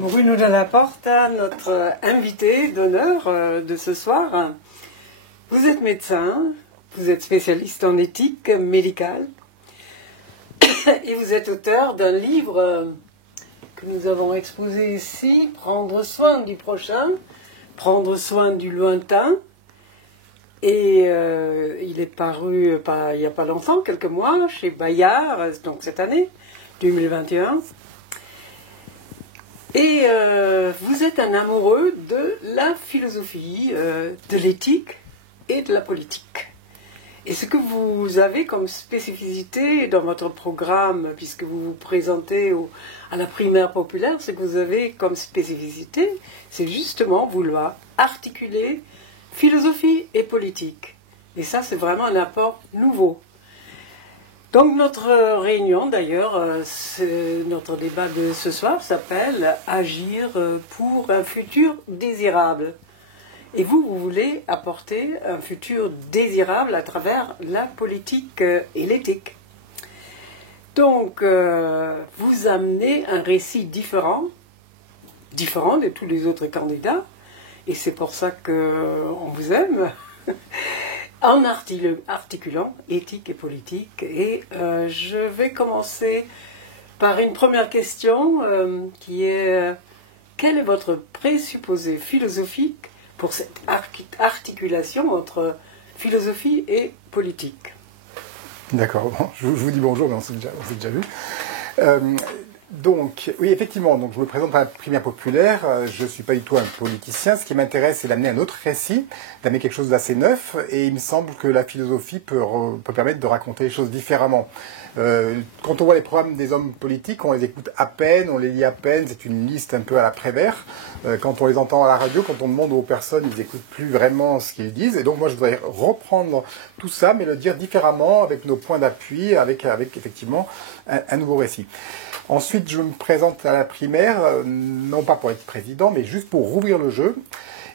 Bruno Delaporta, notre invité d'honneur de ce soir. Vous êtes médecin, vous êtes spécialiste en éthique médicale et vous êtes auteur d'un livre que nous avons exposé ici, Prendre soin du prochain, prendre soin du lointain. Et il est paru il n'y a pas longtemps, quelques mois, chez Bayard, donc cette année, 2021. Et vous êtes un amoureux de la philosophie, de l'éthique et de la politique. Et ce que vous avez comme spécificité dans votre programme, puisque vous vous présentez à la primaire populaire, ce que vous avez comme spécificité, c'est justement vouloir articuler philosophie et politique. Et ça, c'est vraiment un apport nouveau. Donc notre réunion, d'ailleurs, notre débat de ce soir s'appelle « Agir pour un futur désirable ». Et vous voulez apporter un futur désirable à travers la politique et l'éthique. Donc, vous amenez un récit différent de tous les autres candidats, et c'est pour ça qu'on vous aime, en articulant éthique et politique. Et je vais commencer par une première question qui est quel est votre présupposé philosophique pour cette articulation entre philosophie et politique? D'accord, bon, je vous dis bonjour, mais on s'est déjà vu. Donc, oui, effectivement, donc je me présente à la primaire populaire, je ne suis pas du tout un politicien, ce qui m'intéresse c'est d'amener un autre récit, d'amener quelque chose d'assez neuf, et il me semble que la philosophie peut permettre de raconter les choses différemment. Quand on voit les programmes des hommes politiques, on les écoute à peine, on les lit à peine, c'est une liste un peu à la Prévert. Quand on les entend à la radio, quand on demande aux personnes, ils n'écoutent plus vraiment ce qu'ils disent, et donc moi je voudrais reprendre tout ça, mais le dire différemment, avec nos points d'appui, avec effectivement un nouveau récit. Ensuite, je me présente à la primaire, non pas pour être président, mais juste pour rouvrir le jeu.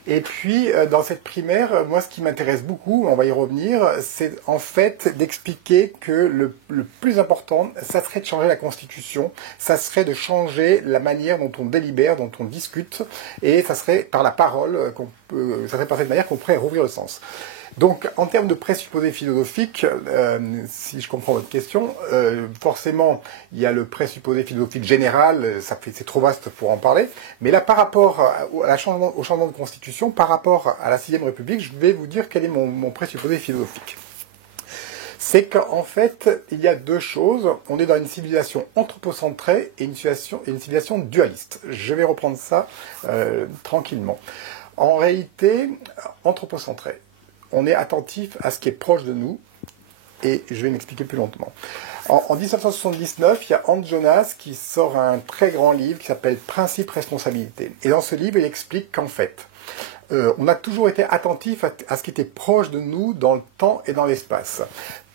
Et puis, dans cette primaire, moi, ce qui m'intéresse beaucoup, on va y revenir, c'est en fait d'expliquer que le plus important, ça serait de changer la Constitution, ça serait de changer la manière dont on délibère, dont on discute, et ça serait par la parole, ça serait par cette manière qu'on pourrait rouvrir le sens. Donc, en termes de présupposés philosophiques, si je comprends votre question, forcément, il y a le présupposé philosophique général, c'est trop vaste pour en parler, mais là, par rapport au changement de constitution, par rapport à la 6ème République, je vais vous dire quel est mon présupposé philosophique. C'est qu'en fait, il y a deux choses. On est dans une civilisation anthropocentrée et une civilisation dualiste. Je vais reprendre ça tranquillement. En réalité, anthropocentrée. On est attentif à ce qui est proche de nous, et je vais m'expliquer plus lentement. En 1979, il y a Hans Jonas qui sort un très grand livre qui s'appelle « Principe responsabilité ». Et dans ce livre, il explique qu'en fait, on a toujours été attentif à ce qui était proche de nous dans le temps et dans l'espace.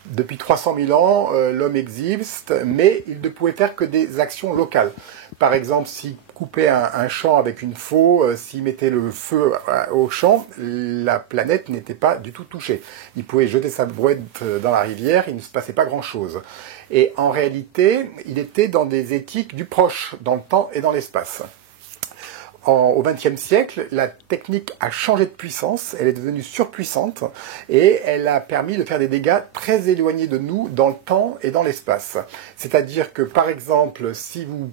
Depuis 300 000 ans, l'homme existe, mais il ne pouvait faire que des actions locales. Par exemple, s'il coupait un champ avec une faux, s'il mettait le feu au champ, la planète n'était pas du tout touchée. Il pouvait jeter sa brouette dans la rivière, il ne se passait pas grand-chose. Et en réalité, il était dans des éthiques du proche, dans le temps et dans l'espace. Au XXe siècle, la technique a changé de puissance, elle est devenue surpuissante et elle a permis de faire des dégâts très éloignés de nous dans le temps et dans l'espace. C'est-à-dire que, par exemple, si vous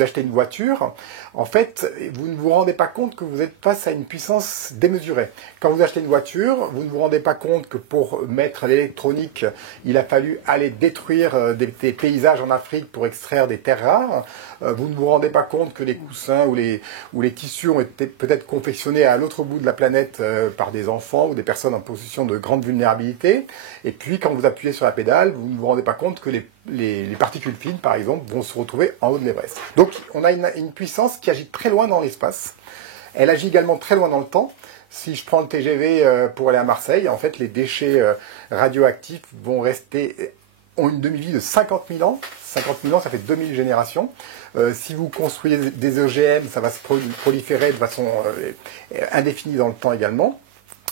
achetez une voiture, en fait, vous ne vous rendez pas compte que vous êtes face à une puissance démesurée. Quand vous achetez une voiture, vous ne vous rendez pas compte que pour mettre l'électronique, il a fallu aller détruire des paysages en Afrique pour extraire des terres rares. Vous ne vous rendez pas compte que les coussins ou les tissus ont été peut-être confectionnés à l'autre bout de la planète par des enfants ou des personnes en position de grande vulnérabilité. Et puis, quand vous appuyez sur la pédale, vous ne vous rendez pas compte que les particules fines, par exemple, vont se retrouver en haut de l'Everest. Donc, on a une puissance qui agit très loin dans l'espace. Elle agit également très loin dans le temps. Si je prends le TGV pour aller à Marseille, en fait, les déchets radioactifs ont une demi-vie de 50 000 ans. 50 000 ans, ça fait 2000 générations. Si vous construisez des OGM, ça va se proliférer de façon indéfinie dans le temps également.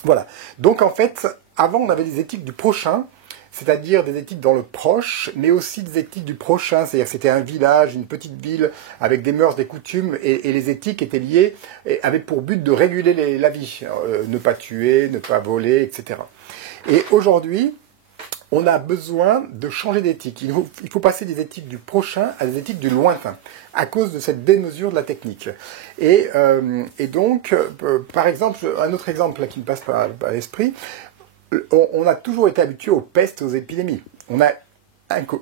Voilà. Donc en fait, avant on avait des éthiques du prochain, c'est-à-dire des éthiques dans le proche, mais aussi des éthiques du prochain, c'est-à-dire que c'était un village, une petite ville, avec des mœurs, des coutumes, et les éthiques étaient liées, et avaient pour but de réguler la vie, ne pas tuer, ne pas voler, etc. Et aujourd'hui, on a besoin de changer d'éthique. Il faut passer des éthiques du prochain à des éthiques du lointain, à cause de cette démesure de la technique. Et donc, par exemple, un autre exemple là, qui me passe par l'esprit, on a toujours été habitué aux pestes, aux épidémies. On a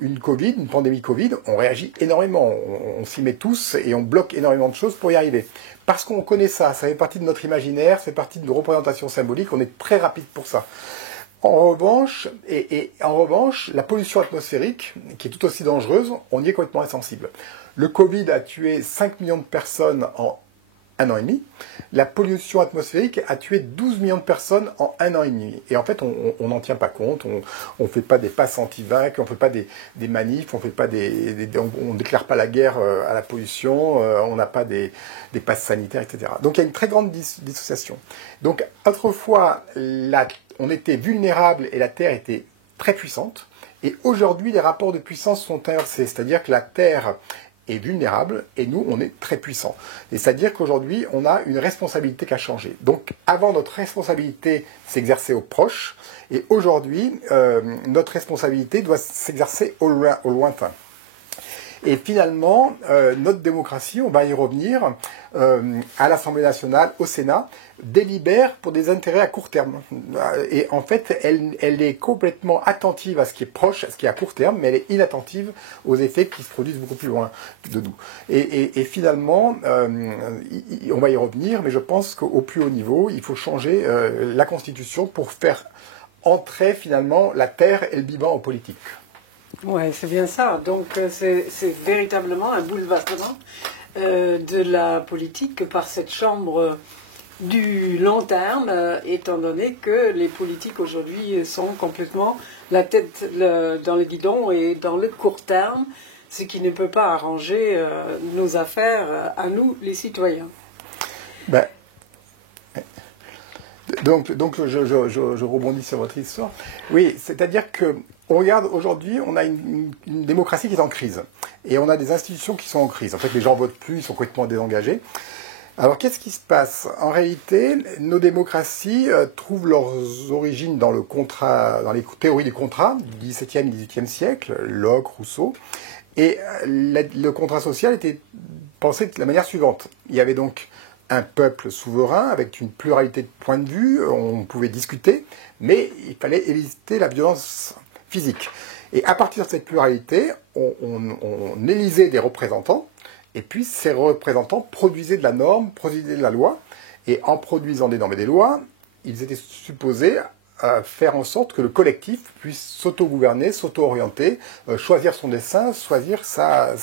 une Covid, une pandémie Covid, on réagit énormément, on s'y met tous et on bloque énormément de choses pour y arriver. Parce qu'on connaît ça fait partie de notre imaginaire, ça fait partie de nos représentations symboliques, on est très rapide pour ça. En revanche, la pollution atmosphérique, qui est tout aussi dangereuse, on y est complètement insensible. Le Covid a tué 5 millions de personnes en 1 an et demi. La pollution atmosphérique a tué 12 millions de personnes en 1 an et demi. Et en fait, on n'en tient pas compte, on ne fait pas des passes anti-vac, on ne fait pas des manifs, on ne déclare pas la guerre à la pollution, on n'a pas des passes sanitaires, etc. Donc il y a une très grande dissociation. Donc autrefois, on était vulnérable et la Terre était très puissante. Et aujourd'hui, les rapports de puissance sont inversés. C'est-à-dire que la Terre est vulnérable et nous, on est très puissants. Et c'est-à-dire qu'aujourd'hui, on a une responsabilité qui a changé. Donc, avant, notre responsabilité s'exerçait aux proches. Et aujourd'hui, notre responsabilité doit s'exercer au lointain. Et finalement, notre démocratie, on va y revenir, à l'Assemblée nationale, au Sénat, délibère pour des intérêts à court terme. Et en fait, elle est complètement attentive à ce qui est proche, à ce qui est à court terme, mais elle est inattentive aux effets qui se produisent beaucoup plus loin de nous. Et finalement, on va y revenir, mais je pense qu'au plus haut niveau, il faut changer la Constitution pour faire entrer finalement la terre et le vivant en politique. Oui, c'est bien ça. Donc c'est véritablement un bouleversement de la politique par cette chambre du long terme, étant donné que les politiques aujourd'hui sont complètement la tête dans le guidon et dans le court terme, ce qui ne peut pas arranger nos affaires à nous, les citoyens. Ben, donc je rebondis sur votre histoire. Oui, c'est-à-dire que on regarde aujourd'hui, on a une démocratie qui est en crise. Et on a des institutions qui sont en crise. En fait, les gens votent plus, ils sont complètement désengagés. Alors, qu'est-ce qui se passe? En réalité, nos démocraties trouvent leurs origines dans le contrat, dans les théories du contrat du XVIIe et XVIIIe siècle, Locke, Rousseau. Et le contrat social était pensé de la manière suivante. Il y avait donc un peuple souverain avec une pluralité de points de vue, on pouvait discuter, mais il fallait éviter la violence physique. Et à partir de cette pluralité, on élisait des représentants, et puis ces représentants produisaient de la norme, produisaient de la loi, et en produisant des normes et des lois, ils étaient supposés faire en sorte que le collectif puisse s'auto-gouverner, s'auto-orienter, choisir son destin, choisir sa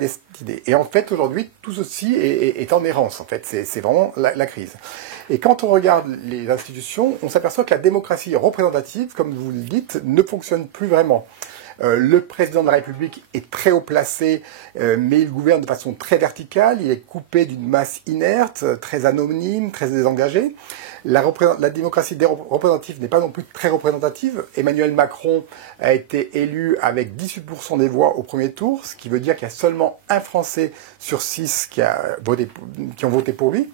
destinée. Et en fait, aujourd'hui, tout ceci est en errance, en fait. C'est vraiment la crise. Et quand on regarde les institutions, on s'aperçoit que la démocratie représentative, comme vous le dites, ne fonctionne plus vraiment. Le président de la République est très haut placé, mais il gouverne de façon très verticale, il est coupé d'une masse inerte, très anonyme, très désengagée. La démocratie représentative n'est pas non plus très représentative. Emmanuel Macron a été élu avec 18% des voix au premier tour, ce qui veut dire qu'il y a seulement un Français sur 6 qui ont voté pour lui.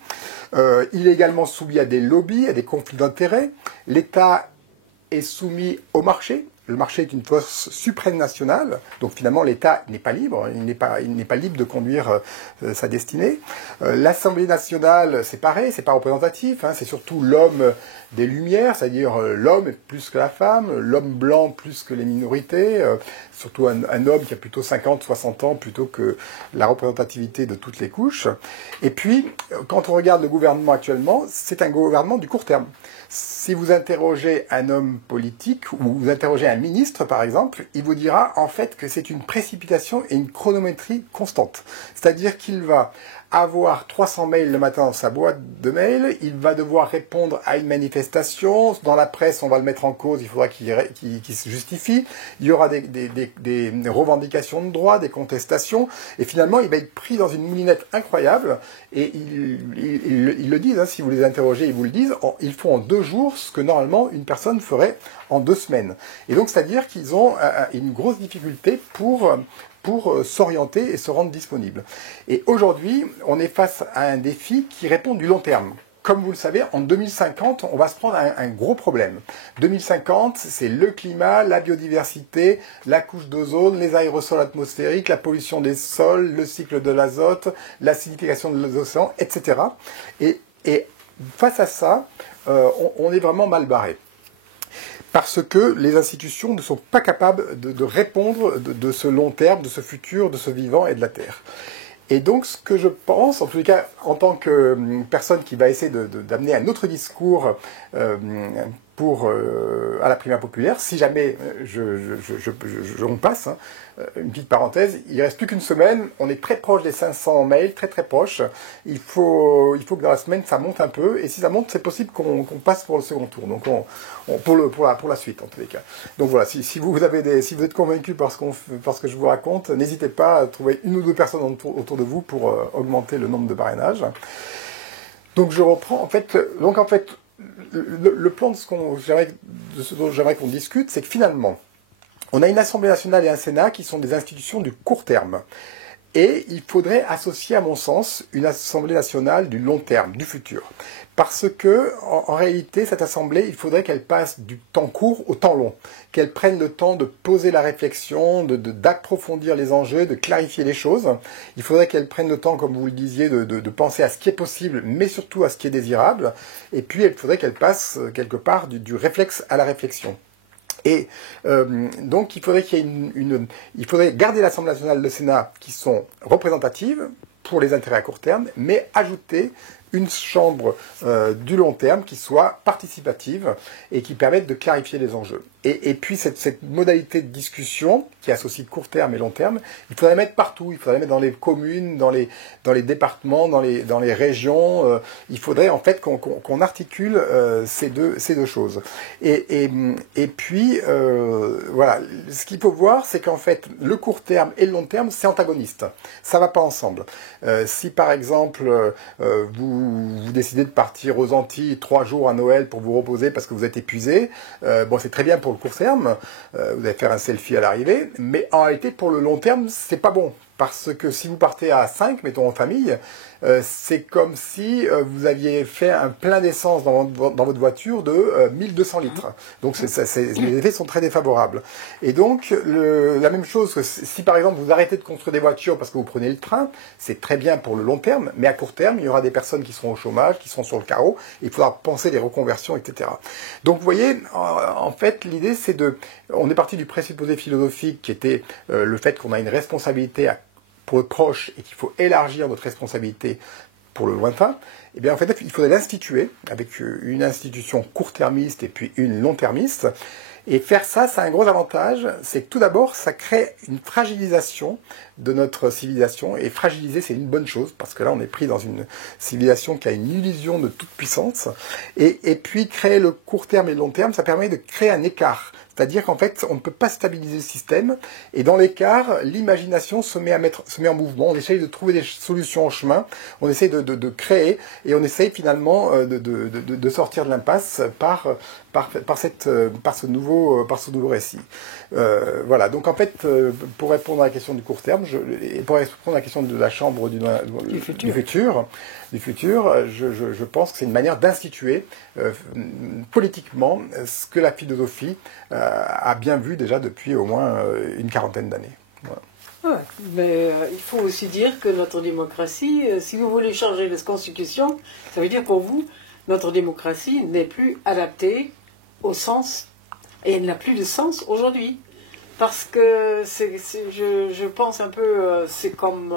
Il est également soumis à des lobbies, à des conflits d'intérêts. L'État est soumis au marché. Le marché est une force suprême nationale, donc finalement l'État n'est pas libre, il n'est pas libre de conduire sa destinée. L'Assemblée nationale, c'est pareil, c'est pas représentatif, hein, c'est surtout l'homme des Lumières, c'est-à-dire l'homme plus que la femme, l'homme blanc plus que les minorités, surtout un homme qui a plutôt 50, 60 ans plutôt que la représentativité de toutes les couches. Et puis, quand on regarde le gouvernement actuellement, c'est un gouvernement du court terme. Si vous interrogez un homme politique ou vous interrogez un ministre, par exemple, il vous dira en fait que c'est une précipitation et une chronométrie constante. C'est-à-dire qu'il va avoir 300 mails le matin dans sa boîte de mails, il va devoir répondre à une manifestation, dans la presse on va le mettre en cause, il faudra qu'il se justifie, il y aura des revendications de droits, des contestations, et finalement il va être pris dans une moulinette incroyable, et ils le disent, hein, si vous les interrogez, ils vous le disent, ils font en 2 jours ce que normalement une personne ferait en 2 semaines. Et donc c'est-à-dire qu'ils ont une grosse difficulté pour s'orienter et se rendre disponible. Et aujourd'hui, on est face à un défi qui répond du long terme. Comme vous le savez, en 2050, on va se prendre un gros problème. 2050, c'est le climat, la biodiversité, la couche d'ozone, les aérosols atmosphériques, la pollution des sols, le cycle de l'azote, l'acidification de l'océan, etc. Et face à ça, on est vraiment mal barré. Parce que les institutions ne sont pas capables de répondre de ce long terme, de ce futur, de ce vivant et de la Terre. Et donc, ce que je pense, en tous les cas, en tant que personne qui va essayer d'amener un autre discours à la primaire populaire, si jamais on passe, hein, une petite parenthèse, il ne reste plus qu'une semaine, on est très proche des 500 mails, très très proche. Il faut que dans la semaine, ça monte un peu, et si ça monte, c'est possible qu'on passe pour le second tour, donc pour la suite, en tous les cas. Donc voilà, si vous êtes convaincu par ce que je vous raconte, n'hésitez pas à trouver 1 ou 2 personnes autour de vous pour augmenter le nombre de parrainages. Donc je reprends, en fait, le plan de ce dont j'aimerais qu'on discute, c'est que finalement, on a une Assemblée nationale et un Sénat qui sont des institutions du court terme. Et il faudrait associer, à mon sens, une Assemblée nationale du long terme, du futur. Parce que, en réalité, cette Assemblée, il faudrait qu'elle passe du temps court au temps long. Qu'elle prenne le temps de poser la réflexion, d'approfondir les enjeux, de clarifier les choses. Il faudrait qu'elle prenne le temps, comme vous le disiez, de penser à ce qui est possible, mais surtout à ce qui est désirable. Et puis, il faudrait qu'elle passe, quelque part, du réflexe à la réflexion. Et donc il faudrait qu'il y ait il faudrait garder l'Assemblée nationale et le Sénat qui sont représentatives pour les intérêts à court terme, mais ajouter une chambre du long terme qui soit participative et qui permette de clarifier les enjeux. Et puis cette modalité de discussion, qui associe court terme et long terme, il faudrait la mettre partout. Il faudrait la mettre dans les communes, dans les départements, dans les régions. Il faudrait en fait qu'on articule ces deux choses. Et puis, voilà, ce qu'il faut voir, c'est qu'en fait, le court terme et le long terme, c'est antagoniste. Ça va pas ensemble. Si par exemple, vous décidez de partir aux Antilles 3 jours à Noël pour vous reposer parce que vous êtes épuisé, bon, c'est très bien pour le court terme, vous allez faire un selfie à l'arrivée, mais en réalité, pour le long terme, c'est pas bon. Parce que si vous partez à 5, mettons en famille, c'est comme si vous aviez fait un plein d'essence dans votre voiture de 1200 litres. Donc les effets sont très défavorables. Et donc, la même chose que si par exemple vous arrêtez de construire des voitures parce que vous prenez le train, c'est très bien pour le long terme, mais à court terme, il y aura des personnes qui seront au chômage, qui seront sur le carreau, et il faudra penser des reconversions, etc. Donc vous voyez, en fait, l'idée c'est on est parti du présupposé philosophique qui était le fait qu'on a une responsabilité pour le proche et qu'il faut élargir notre responsabilité pour le lointain, eh bien en fait il faudrait l'instituer avec une institution court-termiste et puis une long-termiste. Et faire ça, ça a un gros avantage, c'est que tout d'abord, ça crée une fragilisation de notre civilisation. Et fragiliser, c'est une bonne chose, parce que là, on est pris dans une civilisation qui a une illusion de toute puissance. Et puis, créer le court terme et le long terme, ça permet de créer un écart. C'est-à-dire qu'en fait, on ne peut pas stabiliser le système. Et dans l'écart, l'imagination se met en mouvement. On essaye de trouver des solutions en chemin. On essaye de créer. Et on essaye finalement de sortir de l'impasse par ce nouveau récit. Voilà. Donc en fait, pour répondre à la question du court terme, et pour répondre à la question de la chambre du futur, je pense que c'est une manière d'instituer politiquement ce que la philosophie a bien vu déjà depuis au moins une 40aine d'années. Voilà. Ouais, mais il faut aussi dire que notre démocratie, si vous voulez changer la constitution, ça veut dire pour vous, notre démocratie n'est plus adaptée au sens, et elle n'a plus de sens aujourd'hui. Parce que je pense un peu, c'est comme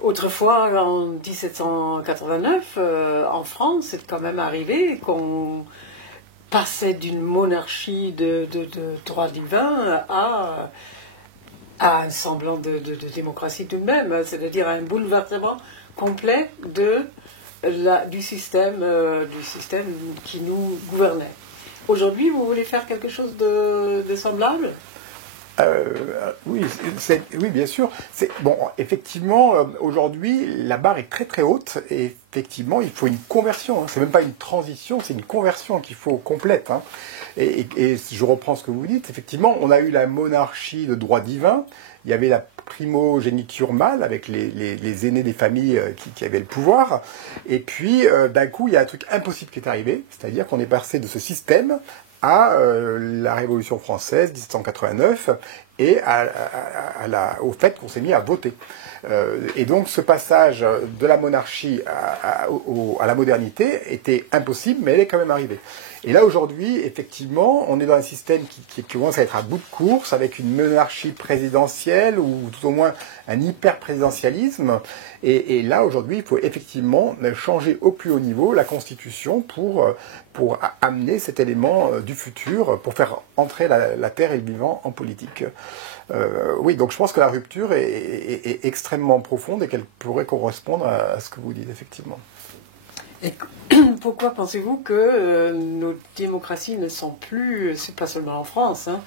autrefois, en 1789, en France, c'est quand même arrivé qu'on passait d'une monarchie de droit divin à un semblant de démocratie tout de même, c'est-à-dire à un bouleversement complet du système qui nous gouvernait. Aujourd'hui, vous voulez faire quelque chose de semblable ? Oui, oui, bien sûr. Bon, effectivement, aujourd'hui, la barre est très très haute et effectivement, il faut une conversion. Hein. C'est même pas une transition, c'est une conversion qu'il faut complète. Hein. Et je reprends ce que vous dites. Effectivement, on a eu la monarchie de droit divin. Il y avait la primogéniture mâle avec les aînés des familles qui avaient le pouvoir. Et puis, d'un coup, il y a un truc impossible qui est arrivé, c'est-à-dire qu'on est passé de ce système à la Révolution française, 1789, et au fait qu'on s'est mis à voter. Et donc ce passage de la monarchie à la modernité était impossible, mais elle est quand même arrivée. Et là aujourd'hui, effectivement, on est dans un système qui commence à être à bout de course, avec une monarchie présidentielle, ou tout au moins un hyper-présidentialisme. Et là aujourd'hui, il faut effectivement changer au plus haut niveau la Constitution pour amener cet élément du futur, pour faire entrer la terre et le vivant en politique. Oui, donc je pense que la rupture est extrêmement profonde et qu'elle pourrait correspondre à ce que vous dites, effectivement. Et pourquoi pensez-vous que nos démocraties ne sont plus, c'est pas seulement en France, hein,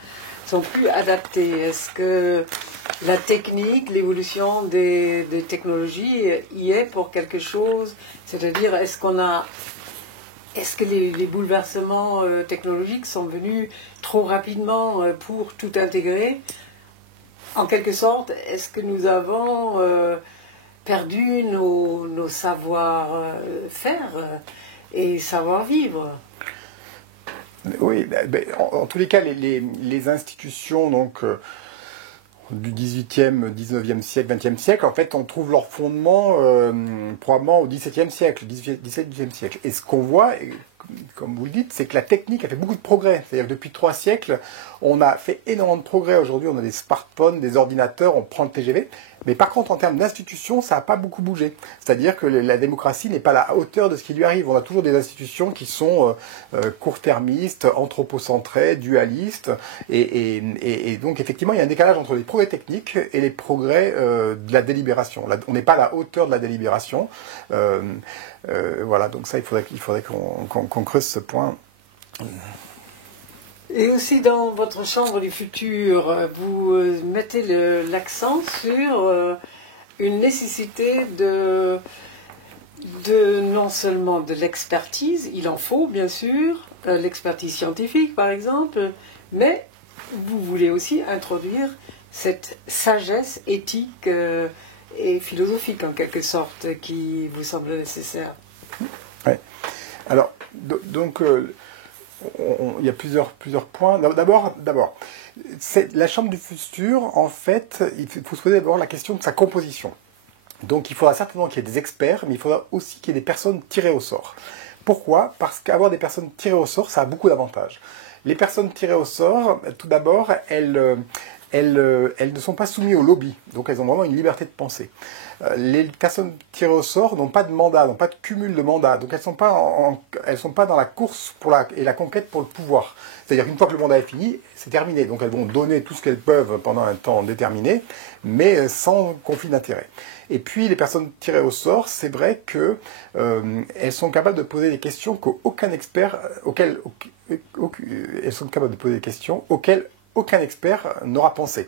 sont plus adaptées? Est-ce que la technique, l'évolution des technologies y est pour quelque chose? C'est-à-dire, est-ce que les bouleversements technologiques sont venus trop rapidement pour tout intégrer? En quelque sorte, est-ce que nous avons perdu nos savoir-faire et savoir-vivre? Oui, en tous les cas, les institutions donc, du 18e, 19e siècle, 20e siècle, en fait, on trouve leur fondement probablement au 17e siècle, 17e siècle. Et ce qu'on voit, comme vous le dites, c'est que la technique a fait beaucoup de progrès. C'est-à-dire que depuis 3 siècles, on a fait énormément de progrès. Aujourd'hui, on a des smartphones, des ordinateurs, on prend le TGV. Mais par contre, en termes d'institutions, ça n'a pas beaucoup bougé. C'est-à-dire que la démocratie n'est pas à la hauteur de ce qui lui arrive. On a toujours des institutions qui sont court-termistes, anthropocentrées, dualistes. Et donc, effectivement, il y a un décalage entre les progrès techniques et les progrès de la délibération. Là, on n'est pas à la hauteur de la délibération. Voilà, donc ça, il faudrait qu'on creuse ce point. Et aussi dans votre chambre du futur, vous mettez l'accent sur une nécessité de non seulement de l'expertise, il en faut bien sûr, l'expertise scientifique par exemple, mais vous voulez aussi introduire cette sagesse éthique et philosophique en quelque sorte qui vous semble nécessaire. Oui. Alors, donc... il y a plusieurs points. D'abord, la chambre du futur, en fait, il faut se poser d'abord la question de sa composition. Donc il faudra certainement qu'il y ait des experts, mais il faudra aussi qu'il y ait des personnes tirées au sort. Pourquoi ? Parce qu'avoir des personnes tirées au sort, ça a beaucoup d'avantages. Les personnes tirées au sort, tout d'abord, elles ne sont pas soumises au lobby, donc elles ont vraiment une liberté de penser. Les personnes tirées au sort n'ont pas de mandat, n'ont pas de cumul de mandat, donc elles sont pas dans la course et la conquête pour le pouvoir. C'est-à-dire qu'une fois que le mandat est fini, c'est terminé. Donc elles vont donner tout ce qu'elles peuvent pendant un temps déterminé, mais sans conflit d'intérêt. Et puis les personnes tirées au sort, c'est vrai que elles sont capables de poser des questions auxquelles aucun expert n'aura pensé.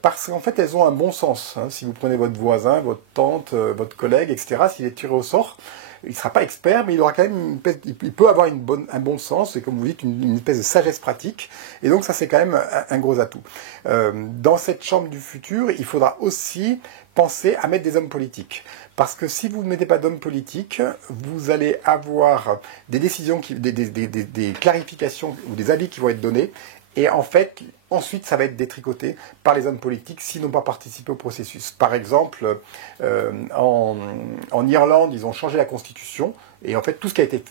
Parce qu'en fait, elles ont un bon sens. Hein. Si vous prenez votre voisin, votre tante, votre collègue, etc., s'il est tiré au sort, il ne sera pas expert, mais il aura quand même il peut avoir un bon sens, et comme vous dites, une espèce de sagesse pratique. Et donc ça, c'est quand même un gros atout. Dans cette chambre du futur, il faudra aussi penser à mettre des hommes politiques. Parce que si vous ne mettez pas d'hommes politiques, vous allez avoir des décisions, des clarifications ou des avis qui vont être donnés. Et en fait, ensuite, ça va être détricoté par les hommes politiques s'ils n'ont pas participé au processus. Par exemple, en Irlande, ils ont changé la constitution. Et en fait, tout ce qui a été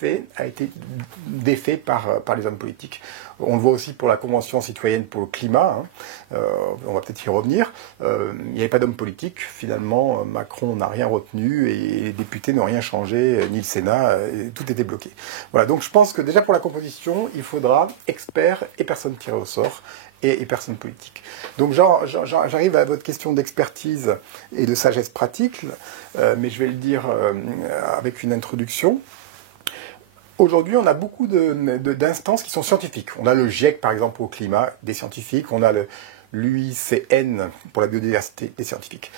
défait par les hommes politiques. On le voit aussi pour la Convention citoyenne pour le climat. Hein. On va peut-être y revenir. Il n'y avait pas d'hommes politiques. Finalement, Macron n'a rien retenu et les députés n'ont rien changé, ni le Sénat. Tout était bloqué. Voilà, donc je pense que déjà pour la composition, il faudra experts et personnes tirées au sort. et personnes politiques. Donc j'arrive à votre question d'expertise et de sagesse pratique, mais je vais le dire avec une introduction. Aujourd'hui, on a beaucoup d'instances qui sont scientifiques. On a le GIEC, par exemple, au climat, des scientifiques. On a l'UICN pour la biodiversité, des scientifiques.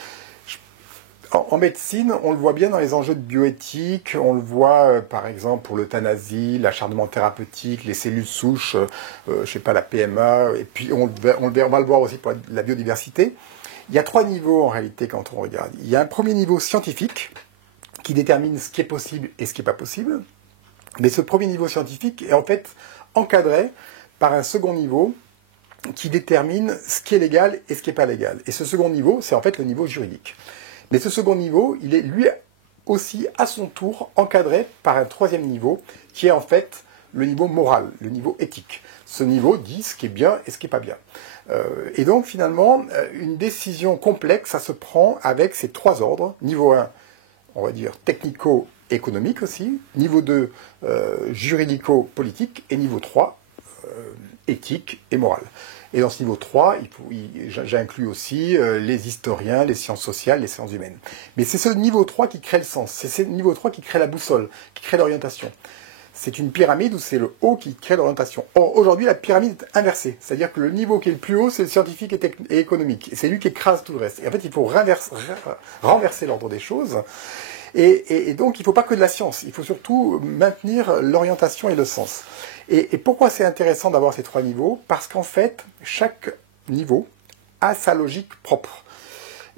En médecine, on le voit bien dans les enjeux de bioéthique. On le voit, par exemple, pour l'euthanasie, l'acharnement thérapeutique, les cellules souches, je sais pas, la PMA. Et puis, on va le voir aussi pour la biodiversité. Il y a 3 niveaux, en réalité, quand on regarde. Il y a un premier niveau scientifique qui détermine ce qui est possible et ce qui n'est pas possible. Mais ce premier niveau scientifique est en fait encadré par un second niveau qui détermine ce qui est légal et ce qui n'est pas légal. Et ce second niveau, c'est en fait le niveau juridique. Mais ce second niveau, il est lui aussi à son tour encadré par un troisième niveau qui est en fait le niveau moral, le niveau éthique. Ce niveau dit ce qui est bien et ce qui n'est pas bien. Et donc finalement, une décision complexe, ça se prend avec ces 3 ordres. Niveau 1, on va dire technico-économique aussi. Niveau 2, juridico-politique. Et niveau 3, éthique et morale. Et dans ce niveau 3, j'inclus aussi les historiens, les sciences sociales, les sciences humaines. Mais c'est ce niveau 3 qui crée le sens. C'est ce niveau 3 qui crée la boussole, qui crée l'orientation. C'est une pyramide où c'est le haut qui crée l'orientation. Or, aujourd'hui, la pyramide est inversée. C'est-à-dire que le niveau qui est le plus haut, c'est le scientifique et économique. Et c'est lui qui écrase tout le reste. Et en fait, il faut renverser l'ordre des choses. Et donc, il ne faut pas que de la science. Il faut surtout maintenir l'orientation et le sens. Et pourquoi c'est intéressant d'avoir ces 3 niveaux? Parce qu'en fait, chaque niveau a sa logique propre.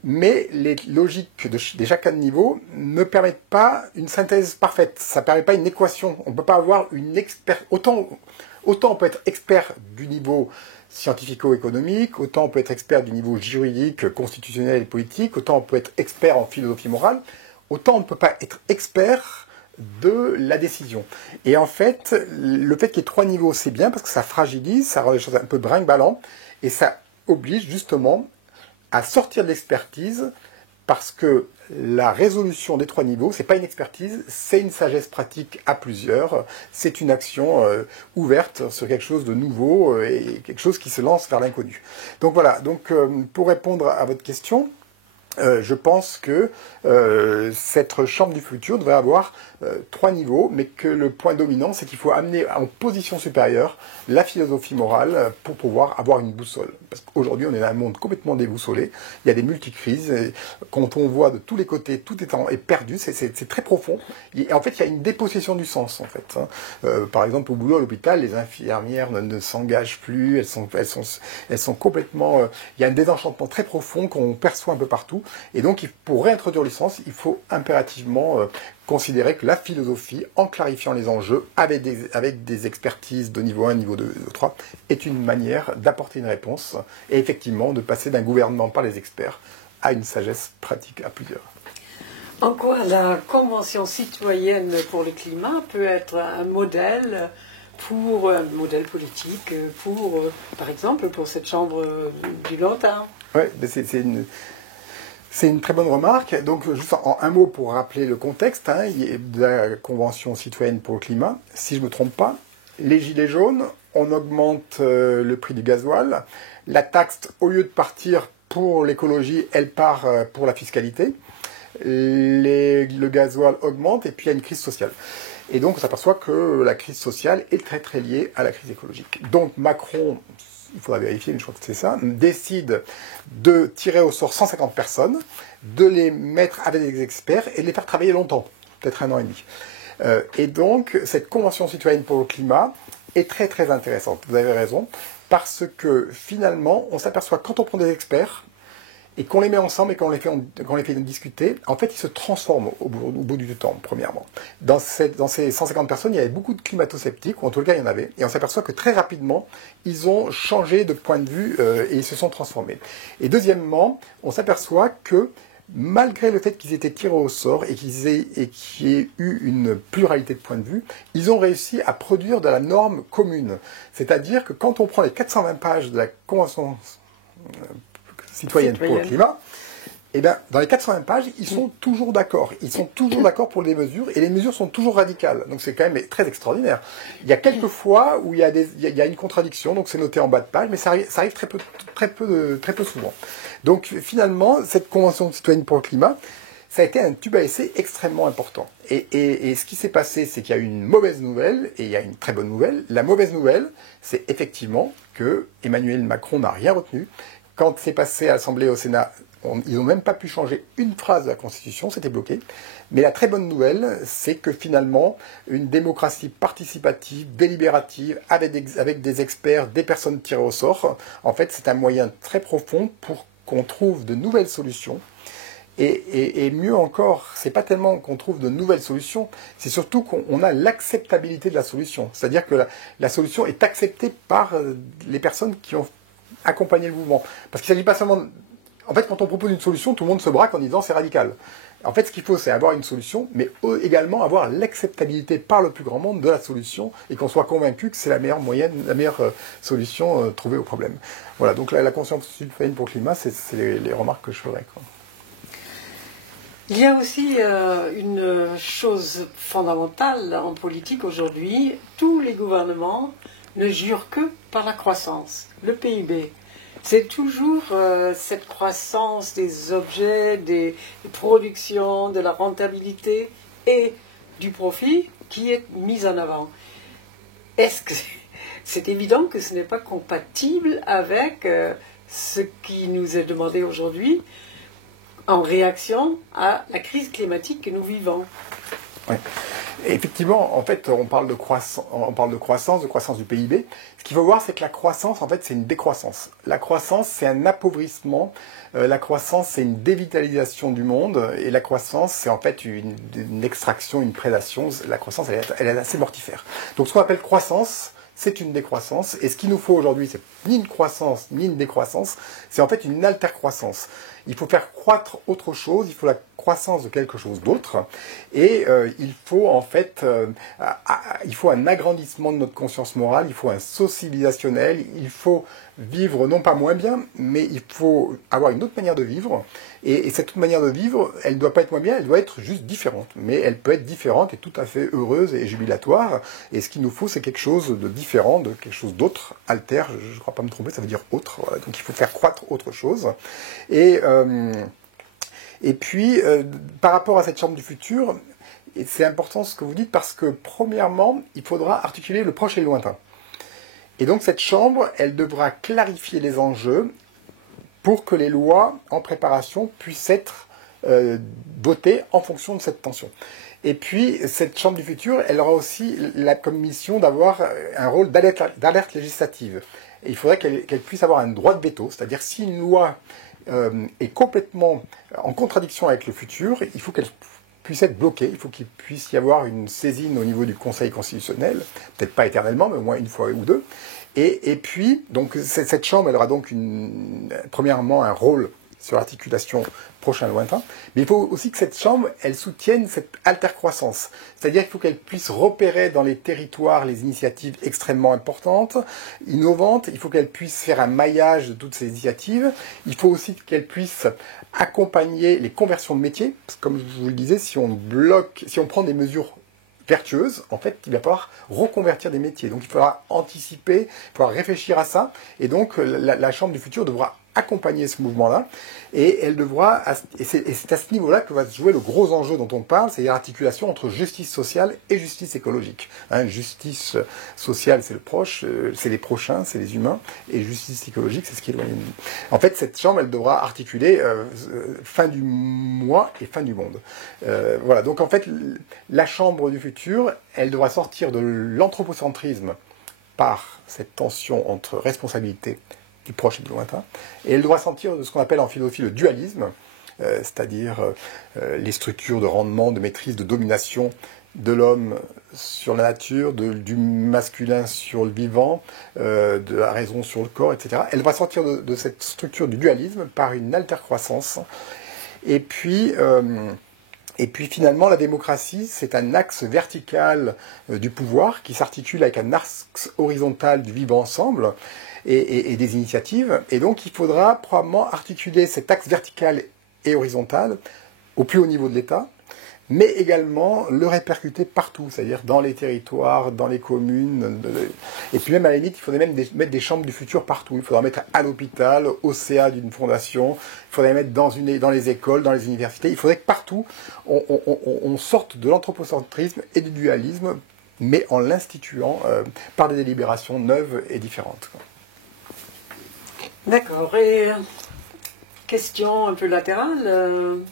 Mais les logiques de chacun niveau ne permettent pas une synthèse parfaite. Ça ne permet pas une équation. On ne peut pas avoir une expert. Autant on peut être expert du niveau scientifico-économique, autant on peut être expert du niveau juridique, constitutionnel et politique, autant on peut être expert en philosophie morale, autant on ne peut pas être expert de la décision. Et en fait, le fait qu'il y ait 3 niveaux, c'est bien parce que ça fragilise, ça rend les choses un peu brinque-ballant, et ça oblige justement à sortir de l'expertise, parce que la résolution des 3 niveaux, c'est pas une expertise, c'est une sagesse pratique à plusieurs, c'est une action ouverte sur quelque chose de nouveau et quelque chose qui se lance vers l'inconnu. Donc voilà, pour répondre à votre question, je pense que cette chambre du futur devrait avoir 3 niveaux, mais que le point dominant, c'est qu'il faut amener en position supérieure la philosophie morale pour pouvoir avoir une boussole. Parce qu'aujourd'hui, on est dans un monde complètement déboussolé, il y a des multicrises, et quand on voit de tous les côtés, tout est perdu, c'est très profond. Et en fait, il y a une dépossession du sens, en fait. Par exemple, au boulot, à l'hôpital, les infirmières ne s'engagent plus, elles sont complètement... il y a un désenchantement très profond qu'on perçoit un peu partout. Et donc, pour réintroduire le sens, il faut impérativement considérer que la philosophie, en clarifiant les enjeux, avec des expertises de niveau 1, niveau 2, niveau 3, est une manière d'apporter une réponse et effectivement de passer d'un gouvernement par les experts à une sagesse pratique à plusieurs. En quoi la Convention citoyenne pour le climat peut être un modèle politique par exemple, pour cette chambre du Longtemps? Oui, c'est une très bonne remarque. Donc, juste en un mot pour rappeler le contexte de la Convention citoyenne pour le climat. Si je ne me trompe pas, les gilets jaunes, on augmente le prix du gasoil. La taxe, au lieu de partir pour l'écologie, elle part pour la fiscalité. Le gasoil augmente et puis il y a une crise sociale. Et donc, on s'aperçoit que la crise sociale est très très liée à la crise écologique. Donc, Macron... il faudra vérifier, mais je crois que c'est ça, décide de tirer au sort 150 personnes, de les mettre avec des experts et de les faire travailler longtemps, peut-être 1 an et demi. Et donc, cette Convention citoyenne pour le climat est très très intéressante, vous avez raison, parce que finalement, on s'aperçoit quand on prend des experts, et qu'on les met ensemble et qu'on les fait discuter, en fait, ils se transforment au bout du temps, premièrement. Dans ces 150 personnes, il y avait beaucoup de climato-sceptiques, ou en tout cas, il y en avait, et on s'aperçoit que très rapidement, ils ont changé de point de vue et ils se sont transformés. Et deuxièmement, on s'aperçoit que malgré le fait qu'ils étaient tirés au sort et qu'il y ait eu une pluralité de points de vue, ils ont réussi à produire de la norme commune. C'est-à-dire que quand on prend les 420 pages de la Convention citoyenne pour le climat, Eh bien, dans les 80 pages, ils sont toujours d'accord. Ils sont toujours d'accord pour les mesures, et les mesures sont toujours radicales. Donc c'est quand même très extraordinaire. Il y a quelques fois où il y a une contradiction, donc c'est noté en bas de page, mais ça arrive très peu souvent. Donc finalement, cette Convention citoyenne pour le climat, ça a été un tube à essai extrêmement important. Et ce qui s'est passé, c'est qu'il y a eu une mauvaise nouvelle, et il y a une très bonne nouvelle. La mauvaise nouvelle, c'est effectivement que Emmanuel Macron n'a rien retenu. Quand c'est passé à l'Assemblée, au Sénat, ils n'ont même pas pu changer une phrase de la Constitution, c'était bloqué. Mais la très bonne nouvelle, c'est que finalement, une démocratie participative, délibérative, avec des experts, des personnes tirées au sort, en fait, c'est un moyen très profond pour qu'on trouve de nouvelles solutions. Et mieux encore, c'est pas tellement qu'on trouve de nouvelles solutions, c'est surtout qu'on a l'acceptabilité de la solution. C'est-à-dire que la solution est acceptée par les personnes qui ont accompagné le mouvement. Parce qu'il ne s'agit pas seulement... En fait, quand on propose une solution, tout le monde se braque en disant c'est radical. En fait, ce qu'il faut, c'est avoir une solution, mais également avoir l'acceptabilité par le plus grand nombre de la solution, et qu'on soit convaincu que c'est la meilleure solution trouvée au problème. Voilà, donc la conscience citoyenne pour le climat, c'est les remarques que je ferai, quoi. Il y a aussi une chose fondamentale en politique aujourd'hui, tous les gouvernements ne jurent que par la croissance, le PIB. C'est toujours cette croissance des objets, des productions, de la rentabilité et du profit qui est mise en avant. Est-ce que c'est évident que ce n'est pas compatible avec ce qui nous est demandé aujourd'hui en réaction à la crise climatique que nous vivons? Oui. Effectivement, en fait, on parle de croissance du PIB. Ce qu'il faut voir, c'est que la croissance, en fait, c'est une décroissance. La croissance, c'est un appauvrissement. La croissance, c'est une dévitalisation du monde. Et la croissance, c'est en fait une extraction, une prédation. La croissance, elle est assez mortifère. Donc, ce qu'on appelle croissance, c'est une décroissance. Et ce qu'il nous faut aujourd'hui, c'est ni une croissance, ni une décroissance. C'est en fait une altercroissance. Il faut faire croître autre chose, il faut la croissance de quelque chose d'autre, et il faut en fait il faut un agrandissement de notre conscience morale, il faut un saut civilisationnel, il faut vivre non pas moins bien, mais il faut avoir une autre manière de vivre, et cette autre manière de vivre, elle ne doit pas être moins bien, elle doit être juste différente, mais elle peut être différente et tout à fait heureuse et jubilatoire, et ce qu'il nous faut, c'est quelque chose de différent, de quelque chose d'autre, alter, je ne crois pas me tromper, ça veut dire autre, voilà. Donc il faut faire croître autre chose, et puis, par rapport à cette chambre du futur, c'est important ce que vous dites parce que, premièrement, il faudra articuler le proche et le lointain. Et donc, cette chambre, elle devra clarifier les enjeux pour que les lois en préparation puissent être votées en fonction de cette tension. Et puis, cette chambre du futur, elle aura aussi comme mission d'avoir un rôle d'alerte législative. Et il faudrait qu'elle puisse avoir un droit de veto, c'est-à-dire si une loi est complètement en contradiction avec le futur, il faut qu'elle puisse être bloquée, il faut qu'il puisse y avoir une saisine au niveau du Conseil constitutionnel, peut-être pas éternellement, mais au moins une fois ou deux. Et puis, donc, cette chambre, elle aura donc premièrement un rôle sur l'articulation prochain-lointain, mais il faut aussi que cette chambre, elle soutienne cette altercroissance. C'est-à-dire qu'il faut qu'elle puisse repérer dans les territoires les initiatives extrêmement importantes, innovantes, il faut qu'elle puisse faire un maillage de toutes ces initiatives, il faut aussi qu'elle puisse accompagner les conversions de métiers, parce que comme je vous le disais, si on prend des mesures vertueuses, en fait, il va falloir reconvertir des métiers. Donc il faudra anticiper, il faudra réfléchir à ça, et donc la Chambre du futur devra accompagner ce mouvement-là, et elle devra, et c'est à ce niveau-là que va se jouer le gros enjeu dont on parle, c'est l'articulation entre justice sociale et justice écologique. Justice sociale, c'est le proche, c'est les prochains, c'est les humains, et justice écologique, c'est ce qui est éloigné de nous. En fait, cette chambre, elle devra articuler fin du mois et fin du monde. Voilà, donc en fait, la chambre du futur, elle devra sortir de l'anthropocentrisme par cette tension entre responsabilité du proche et du lointain, et elle doit sortir de ce qu'on appelle en philosophie le dualisme, c'est-à-dire les structures de rendement, de maîtrise, de domination de l'homme sur la nature, du masculin sur le vivant, de la raison sur le corps, etc. Elle va sortir de cette structure du dualisme par une altercroissance. Et puis finalement, la démocratie, c'est un axe vertical du pouvoir qui s'articule avec un axe horizontal du vivre ensemble et des initiatives. Et donc, il faudra probablement articuler cet axe vertical et horizontale au plus haut niveau de l'État, mais également le répercuter partout, c'est-à-dire dans les territoires, dans les communes, et puis même à la limite, il faudrait même mettre des chambres du futur partout. Il faudrait mettre à l'hôpital, au CA d'une fondation, il faudrait mettre dans les écoles, dans les universités. Il faudrait que partout, on sorte de l'anthropocentrisme et du dualisme, mais en l'instituant par des délibérations neuves et différentes. D'accord. Et question un peu latérale.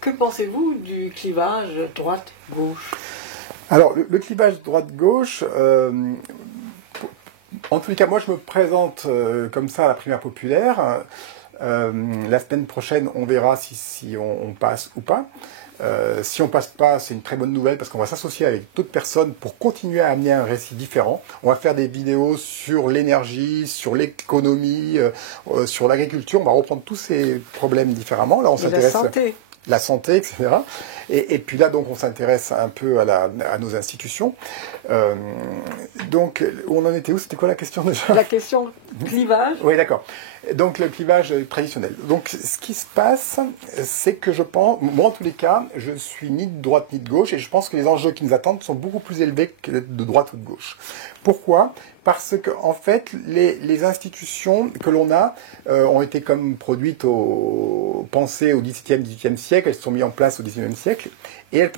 Que pensez-vous du clivage droite-gauche? Alors, le clivage droite-gauche, en tous les cas, moi je me présente comme ça à la primaire populaire. La semaine prochaine, on verra si on passe ou pas. Si on passe pas, c'est une très bonne nouvelle parce qu'on va s'associer avec d'autres personnes pour continuer à amener un récit différent. On va faire des vidéos sur l'énergie, sur l'économie, sur l'agriculture. On va reprendre tous ces problèmes différemment. Là, on s'intéresse. La santé, etc. Et puis là, donc, on s'intéresse un peu à nos institutions. Donc, on en était où? C'était quoi la question déjà? La question clivage. Oui, d'accord. Donc, le clivage traditionnel. Donc, ce qui se passe, c'est que je pense, moi en tous les cas, je suis ni de droite ni de gauche, et je pense que les enjeux qui nous attendent sont beaucoup plus élevés que de droite ou de gauche. Pourquoi? Parce que, en fait, les institutions que l'on a ont été comme produites pensées au XVIIe, XVIIIe siècle, elles se sont mises en place au XIXe siècle, et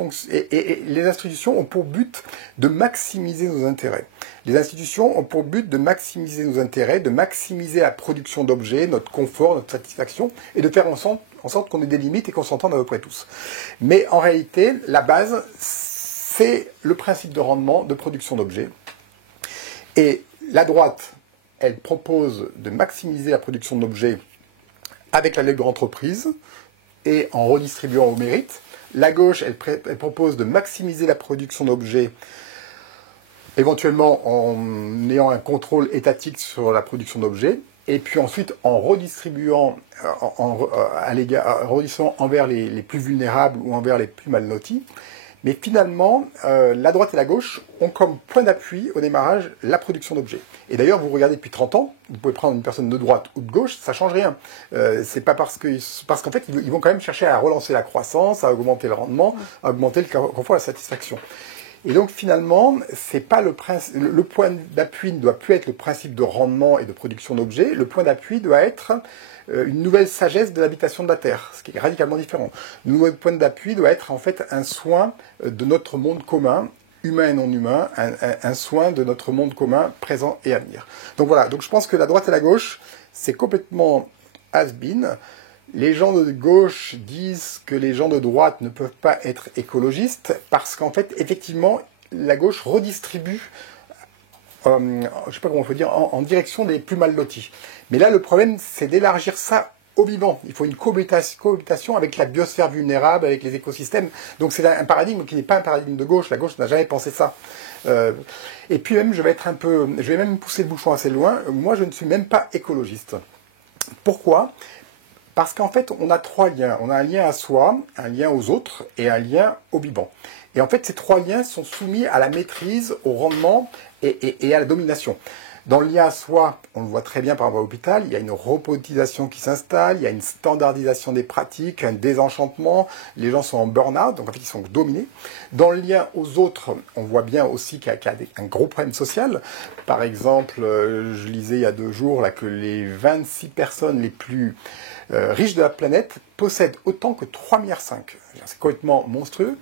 les institutions ont pour but de maximiser nos intérêts. Les institutions ont pour but de maximiser nos intérêts, de maximiser la production d'objets, notre confort, notre satisfaction, et de faire en sorte qu'on ait des limites et qu'on s'entende à peu près tous. Mais en réalité, la base, c'est le principe de rendement, de production d'objets. Et la droite, elle propose de maximiser la production d'objets avec la libre entreprise et en redistribuant au mérite. La gauche, elle propose de maximiser la production d'objets éventuellement en ayant un contrôle étatique sur la production d'objets, et puis ensuite en redistribuant, redistribuant envers les plus vulnérables ou envers les plus mal lotis. Mais finalement, la droite et la gauche ont comme point d'appui au démarrage la production d'objets. Et d'ailleurs, vous regardez depuis 30 ans, vous pouvez prendre une personne de droite ou de gauche, ça ne change rien. C'est pas parce qu'en fait, ils vont quand même chercher à relancer la croissance, à augmenter le rendement, à augmenter le confort et la satisfaction. Et donc finalement, c'est pas le point d'appui ne doit plus être le principe de rendement et de production d'objets. Le point d'appui doit être une nouvelle sagesse de l'habitation de la Terre, ce qui est radicalement différent. Le nouveau point d'appui doit être en fait un soin de notre monde commun, humain et non humain, un soin de notre monde commun présent et à venir. Donc voilà, donc je pense que la droite et la gauche, c'est complètement has-been. Les gens de gauche disent que les gens de droite ne peuvent pas être écologistes parce qu'en fait, effectivement, la gauche redistribue, je ne sais pas comment on peut dire, en direction des plus mal lotis. Mais là, le problème, c'est d'élargir ça au vivant. Il faut une cohabitation avec la biosphère vulnérable, avec les écosystèmes. Donc c'est un paradigme qui n'est pas un paradigme de gauche. La gauche n'a jamais pensé ça. Et puis même, je vais même pousser le bouchon assez loin. Moi, je ne suis même pas écologiste. Pourquoi ? Parce qu'en fait, on a trois liens. On a un lien à soi, un lien aux autres et un lien au vivant. Et en fait, ces trois liens sont soumis à la maîtrise, au rendement et à la domination. Dans le lien à soi, on le voit très bien par rapport à l'hôpital, il y a une robotisation qui s'installe, il y a une standardisation des pratiques, un désenchantement, les gens sont en burn-out, donc en fait ils sont dominés. Dans le lien aux autres, on voit bien aussi qu'il y a un gros problème social. Par exemple, je lisais il y a 2 jours là, que les 26 personnes les plus riches de la planète possèdent autant que 3,5 milliards. C'est complètement monstrueux.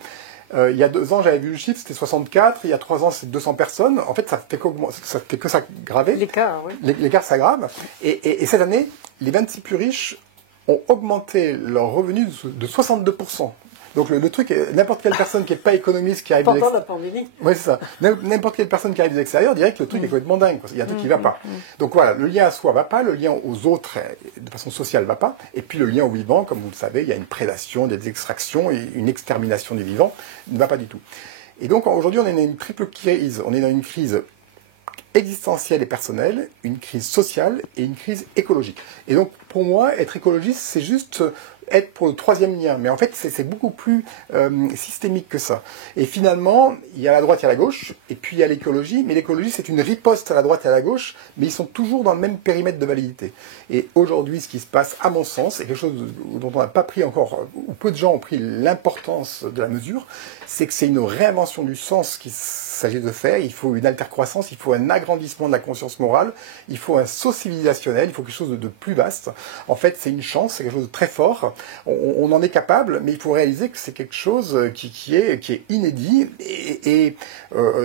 Il y a 2 ans, j'avais vu le chiffre, c'était 64. Il y a 3 ans, c'est 200 personnes. En fait, ça fait que s'aggraver. L'écart, oui. L'écart s'aggrave. Et cette année, les 26 plus riches ont augmenté leurs revenus de 62%. Donc le truc, n'importe quelle personne qui n'est pas économiste, qui arrive pendant la pandémie. Oui, c'est ça. N'importe quelle personne qui arrive de l'extérieur dirait que le truc est complètement dingue. Il y a un truc qui ne va pas. Donc voilà, le lien à soi ne va pas, le lien aux autres, de façon sociale, ne va pas. Et puis le lien au vivant, comme vous le savez, il y a une prédation, des extractions et une extermination des vivants, ne va pas du tout. Et donc aujourd'hui, on est dans une triple crise. On est dans une crise existentielle et personnelle, une crise sociale et une crise écologique. Et donc, pour moi, être écologiste, c'est juste être pour le troisième lien. Mais en fait, c'est beaucoup plus systémique que ça. Et finalement, il y a la droite, il y a la gauche, et puis il y a l'écologie. Mais l'écologie, c'est une riposte à la droite et à la gauche, mais ils sont toujours dans le même périmètre de validité. Et aujourd'hui, ce qui se passe, à mon sens, et quelque chose dont on n'a pas pris encore, ou peu de gens ont pris l'importance de la mesure, c'est que c'est une réinvention du sens qu'il s'agit de faire. Il faut une intercroissance, il faut un agrandissement de la conscience morale, il faut un saut civilisationnel, il faut quelque chose de plus vaste. En fait, c'est une chance, c'est quelque chose de très fort. On en est capable, mais il faut réaliser que c'est quelque chose qui est inédit. Et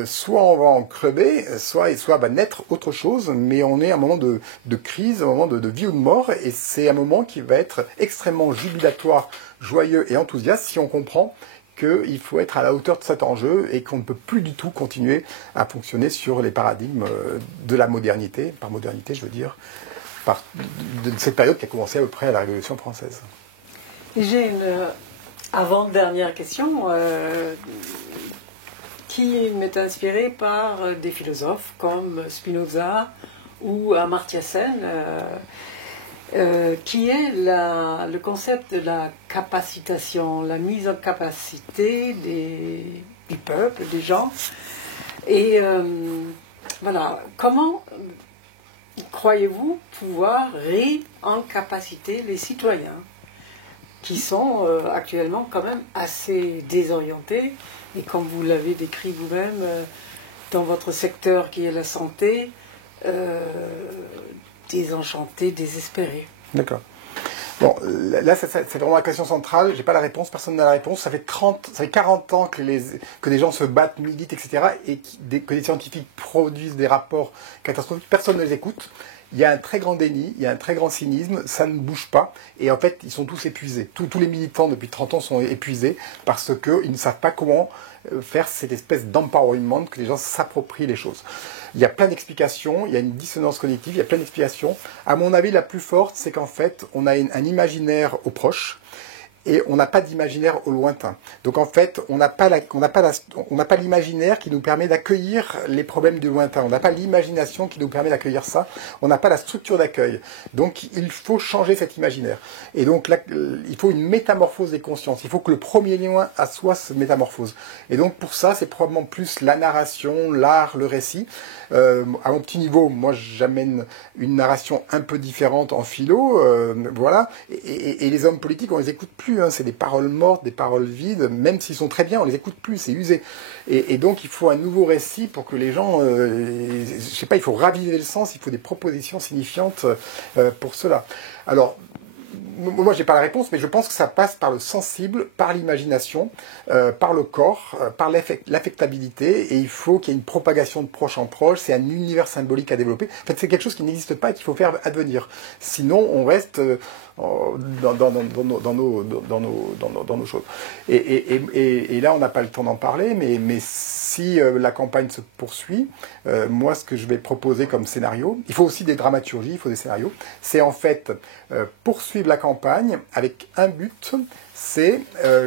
soit on va en crever, soit va naître autre chose, mais on est à un moment de crise, un moment de vie ou de mort, et c'est un moment qui va être extrêmement jubilatoire, joyeux et enthousiaste si on comprend qu'il faut être à la hauteur de cet enjeu et qu'on ne peut plus du tout continuer à fonctionner sur les paradigmes de la modernité, par modernité je veux dire, de cette période qui a commencé à peu près à la Révolution française. Et j'ai une avant-dernière question qui m'est inspirée par des philosophes comme Spinoza ou Amartya Sen, qui est le concept de la capacitation, la mise en capacité du peuple, des gens. Et voilà, comment croyez-vous pouvoir réencapaciter les citoyens qui sont actuellement quand même assez désorientés, et comme vous l'avez décrit vous-même, dans votre secteur qui est la santé, désenchantés, désespérés. D'accord. Bon, là, c'est vraiment la question centrale. J'ai pas la réponse, personne n'a la réponse. Ça fait 40 ans que des gens se battent, militent, etc. et que des scientifiques produisent des rapports catastrophiques. Personne ne les écoute. Il y a un très grand déni, il y a un très grand cynisme, ça ne bouge pas. Et en fait, ils sont tous épuisés. Tous les militants depuis 30 ans sont épuisés parce qu'ils ne savent pas comment faire cette espèce d'empowerment, que les gens s'approprient les choses. Il y a plein d'explications, il y a une dissonance cognitive, il y a plein d'explications. À mon avis, la plus forte, c'est qu'en fait, on a un imaginaire au proche et on n'a pas d'imaginaire au lointain. Donc en fait, on n'a pas l'imaginaire qui nous permet d'accueillir les problèmes du lointain. On n'a pas l'imagination qui nous permet d'accueillir ça. On n'a pas la structure d'accueil. Donc il faut changer cet imaginaire. Et donc là, il faut une métamorphose des consciences. Il faut que le premier lien à soi se métamorphose. Et donc pour ça, c'est probablement plus la narration, l'art, le récit. À mon petit niveau, moi j'amène une narration un peu différente en philo, voilà. Et les hommes politiques, on les écoute plus. Hein. C'est des paroles mortes, des paroles vides. Même s'ils sont très bien, on les écoute plus. C'est usé. Et donc il faut un nouveau récit pour que les gens, je sais pas, il faut raviver le sens. Il faut des propositions signifiantes pour cela. Alors. Moi, j'ai pas la réponse, mais je pense que ça passe par le sensible, par l'imagination, par le corps, par l'affectabilité, et il faut qu'il y ait une propagation de proche en proche. C'est un univers symbolique à développer. En fait, c'est quelque chose qui n'existe pas et qu'il faut faire advenir. Sinon, on reste dans nos choses. Et là, on n'a pas le temps d'en parler, mais si la campagne se poursuit, moi, ce que je vais proposer comme scénario, il faut aussi des dramaturgies, il faut des scénarios, c'est en fait poursuivre la campagne avec un but, c'est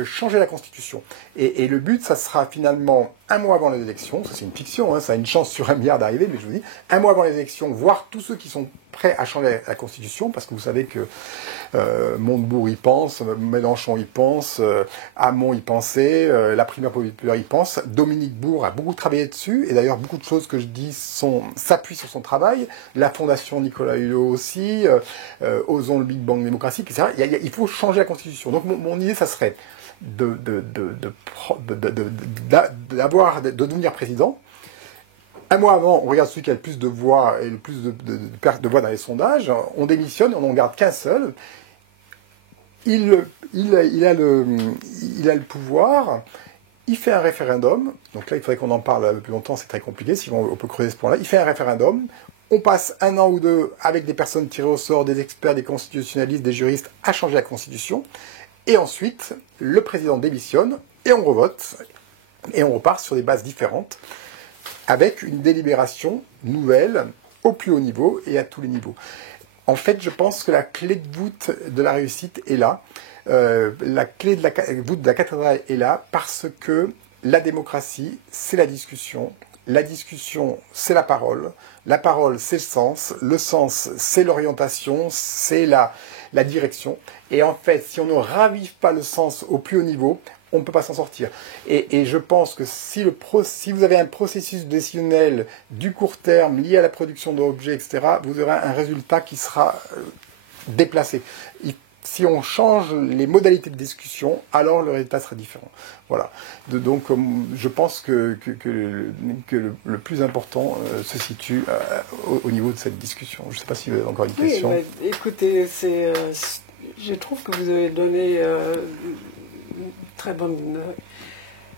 changer la Constitution. Et le but, ça sera finalement un mois avant les élections, ça c'est une fiction, hein, ça a une chance sur 1 milliard d'arriver, mais je vous dis, un mois avant les élections, voir tous ceux qui sont prêts à changer la Constitution, parce que vous savez que Montebourg y pense, Mélenchon y pense, Hamon y pensait, la primaire populaire y pense, Dominique Bourg a beaucoup travaillé dessus, et d'ailleurs beaucoup de choses que je dis s'appuient sur son travail, la Fondation Nicolas Hulot aussi, Osons le Big Bang démocratique, etc. Il faut changer la Constitution. Donc mon idée, ça serait de devenir président. Un mois avant, on regarde celui qui a le plus de voix et le plus de voix dans les sondages, on démissionne, on n'en garde qu'un seul. Il a le pouvoir, il fait un référendum, donc là il faudrait qu'on en parle un peu plus longtemps, c'est très compliqué, si on peut creuser ce point-là. Il fait un référendum, on passe 1 an ou 2 avec des personnes tirées au sort, des experts, des constitutionnalistes, des juristes, à changer la Constitution, et ensuite, le président démissionne, et on revote, et on repart sur des bases différentes, avec une délibération nouvelle, au plus haut niveau et à tous les niveaux. En fait, je pense que la clé de voûte de la réussite est là. La clé de la voûte de la cathédrale est là parce que la démocratie, c'est la discussion, la discussion, c'est la parole c'est le sens, c'est l'orientation, c'est la direction. Et en fait, si on ne ravive pas le sens au plus haut niveau, on ne peut pas s'en sortir. Et je pense que si vous avez un processus décisionnel du court terme lié à la production d'objets, etc., vous aurez un résultat qui sera déplacé. Si on change les modalités de discussion, alors le résultat sera différent. Voilà. Donc, je pense que le plus important se situe au niveau de cette discussion. Je ne sais pas si vous avez encore une question. Oui, écoutez, je trouve que vous avez donné une très bonne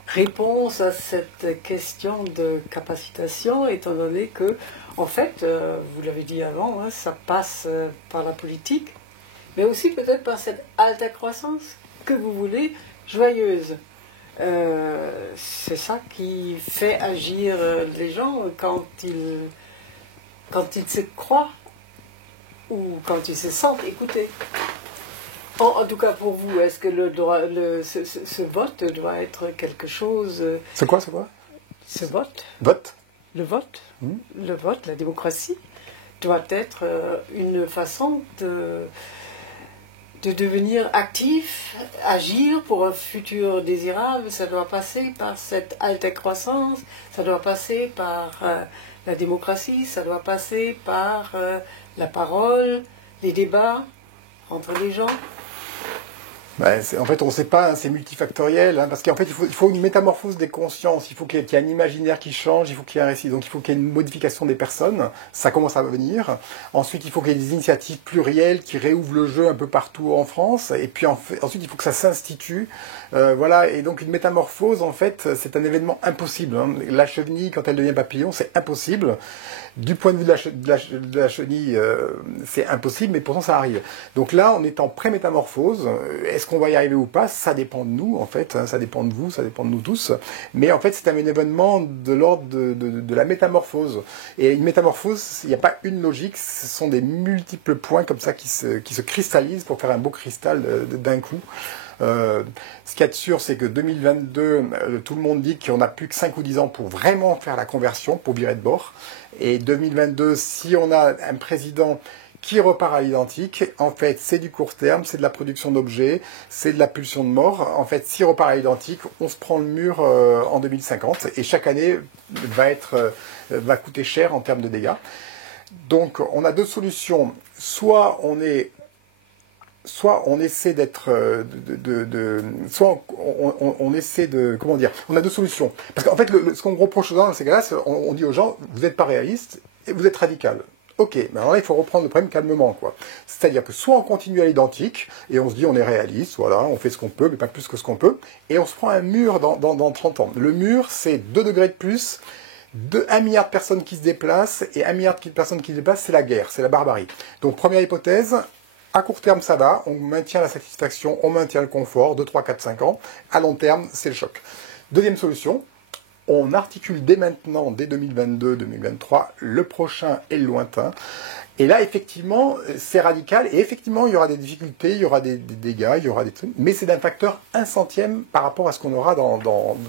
réponse à cette question de capacitation, étant donné que, en fait, vous l'avez dit avant, hein, ça passe par la politique, mais aussi peut-être par cette alta croissance que vous voulez, joyeuse. C'est ça qui fait agir les gens quand ils se croient ou quand ils se sentent écoutés. En tout cas pour vous, est-ce que ce vote doit être quelque chose... C'est quoi Ce vote. Vote. Le vote. Le vote, la démocratie, doit être une façon de devenir actif, agir pour un futur désirable. Ça doit passer par cette alta croissance, ça doit passer par la démocratie, ça doit passer par la parole, les débats entre les gens. En fait, on ne sait pas, hein, c'est multifactoriel, hein, parce qu'en fait, il faut une métamorphose des consciences, il faut qu'il y ait un imaginaire qui change, il faut qu'il y ait un récit, donc il faut qu'il y ait une modification des personnes, ça commence à venir. Ensuite, il faut qu'il y ait des initiatives plurielles qui réouvrent le jeu un peu partout en France, et puis ensuite, il faut que ça s'institue. Voilà, et donc une métamorphose, en fait, c'est un événement impossible. Hein. La chenille, quand elle devient papillon, c'est impossible. Du point de vue de la chenille, c'est impossible, mais pourtant ça arrive. Donc là, on est en pré-métamorphose. Est-ce qu'on va y arriver ou pas? Ça dépend de nous, en fait. Hein, ça dépend de vous, ça dépend de nous tous. Mais en fait, c'est un événement de l'ordre de la métamorphose. Et une métamorphose, il n'y a pas une logique, ce sont des multiples points comme ça qui se cristallisent pour faire un beau cristal d'un coup. Ce qu'il y a de sûr, c'est que 2022, tout le monde dit qu'on n'a plus que 5 ou 10 ans pour vraiment faire la conversion, pour virer de bord. Et 2022, si on a un président qui repart à l'identique, en fait, c'est du court terme, c'est de la production d'objets, c'est de la pulsion de mort. En fait, s'il repart à l'identique, on se prend le mur en 2050 et chaque année va coûter cher en termes de dégâts. Donc, on a deux solutions. Soit on essaie d'être, on essaie de, comment dire, on a deux solutions. Parce qu'en fait, ce qu'on reproche dans ces cas-là, on dit aux gens, vous n'êtes pas réaliste et vous êtes radical. Ok, mais alors là, il faut reprendre le problème calmement, quoi. C'est-à-dire que soit on continue à l'identique, et on se dit on est réaliste, voilà, on fait ce qu'on peut, mais pas plus que ce qu'on peut, et on se prend un mur dans 30 ans. Le mur, c'est 2 degrés de plus, 1 milliard de personnes qui se déplacent, et 1 milliard de personnes qui se déplacent, c'est la guerre, c'est la barbarie. Donc, première hypothèse, à court terme, ça va, on maintient la satisfaction, on maintient le confort, 2, 3, 4, 5 ans. À long terme, c'est le choc. Deuxième solution, on articule dès maintenant, dès 2022-2023, le prochain et le lointain. Et là, effectivement, c'est radical. Et effectivement, il y aura des difficultés, il y aura des dégâts, il y aura des trucs. Mais c'est d'un facteur 1/100 par rapport à ce qu'on aura dans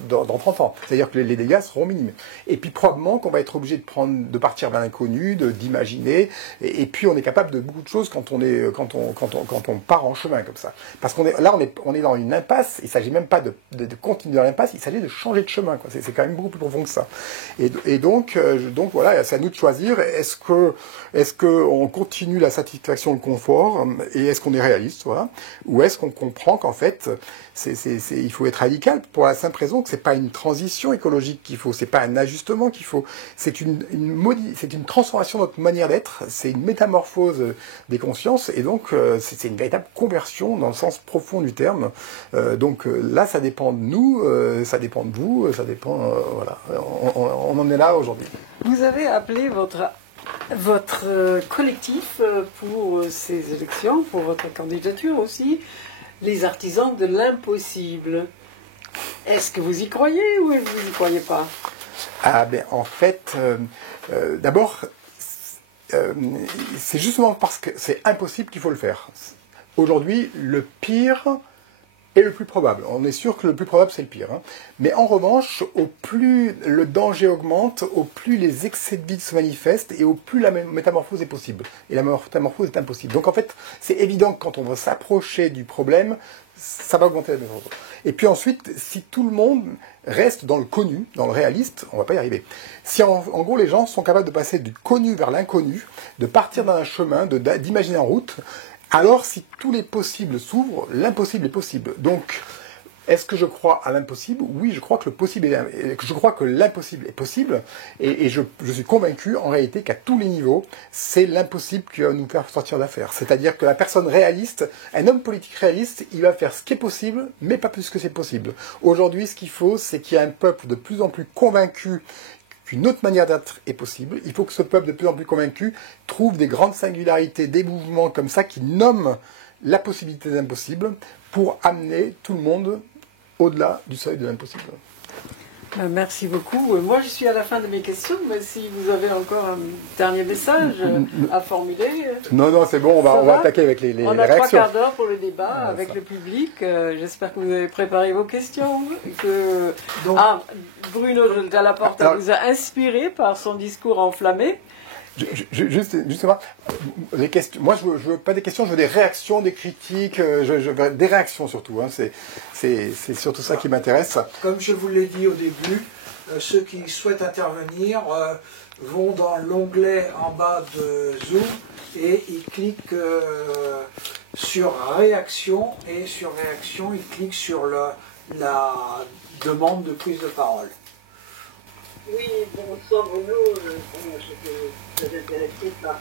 30 ans. C'est-à-dire que les dégâts seront minimes. Et puis probablement qu'on va être obligé de partir vers l'inconnu, d'imaginer. Et puis on est capable de beaucoup de choses quand on part en chemin comme ça. Parce qu'on est dans une impasse. Il ne s'agit même pas de continuer dans l'impasse. Il s'agit de changer de chemin, quoi. C'est quand même beaucoup plus profond que ça. Et donc voilà, c'est à nous de choisir. Est-ce que on continue la satisfaction, le confort, et est-ce qu'on est réaliste, voilà, ou est-ce qu'on comprend qu'en fait, il faut être radical pour la simple raison que c'est pas une transition écologique qu'il faut, c'est pas un ajustement qu'il faut, c'est une transformation de notre manière d'être, c'est une métamorphose des consciences, et donc c'est une véritable conversion dans le sens profond du terme. Donc là, ça dépend de nous, ça dépend de vous, ça dépend, voilà, on en est là aujourd'hui. Vous avez appelé votre collectif pour ces élections, pour votre candidature aussi, les artisans de l'impossible. Est-ce que vous y croyez ou vous n'y croyez pas? Ah ben en fait, d'abord, c'est justement parce que c'est impossible qu'il faut le faire. Aujourd'hui, le pire est le plus probable. On est sûr que le plus probable, c'est le pire. Hein. Mais en revanche, au plus le danger augmente, au plus les excès de vie se manifestent et au plus la métamorphose est possible. Et la métamorphose est impossible. Donc en fait, c'est évident que quand on va s'approcher du problème, ça va augmenter la métamorphose. Et puis ensuite, si tout le monde reste dans le connu, dans le réaliste, on ne va pas y arriver. Si en gros les gens sont capables de passer du connu vers l'inconnu, de partir dans un chemin, d'imaginer en route, alors si tous les possibles s'ouvrent, l'impossible est possible. Donc, est-ce que je crois à l'impossible? Oui, je crois que l'impossible est possible, et je suis convaincu en réalité qu'à tous les niveaux, c'est l'impossible qui va nous faire sortir d'affaire. C'est-à-dire que la personne réaliste, un homme politique réaliste, il va faire ce qui est possible, mais pas plus que c'est possible. Aujourd'hui, ce qu'il faut, c'est qu'il y ait un peuple de plus en plus convaincu qu'une autre manière d'être est possible. Il faut que ce peuple de plus en plus convaincu trouve des grandes singularités, des mouvements comme ça qui nomment la possibilité de l'impossible pour amener tout le monde au-delà du seuil de l'impossible. Merci beaucoup. Moi, je suis à la fin de mes questions, mais si vous avez encore un dernier message à formuler... Non, c'est bon, on va attaquer avec les réactions. On a 3 quarts d'heure pour le débat avec le public. J'espère que vous avez préparé vos questions. Bruno Delaporte vous a inspiré par son discours enflammé. Justement, les questions. Moi, je veux pas des questions, je veux des réactions, des critiques, je veux des réactions surtout. Hein, c'est surtout ça qui m'intéresse. Comme je vous l'ai dit au début, ceux qui souhaitent intervenir vont dans l'onglet en bas de Zoom et ils cliquent sur réaction, et sur réaction, ils cliquent sur la demande de prise de parole. Oui, bonsoir Bruno, je suis très intéressé par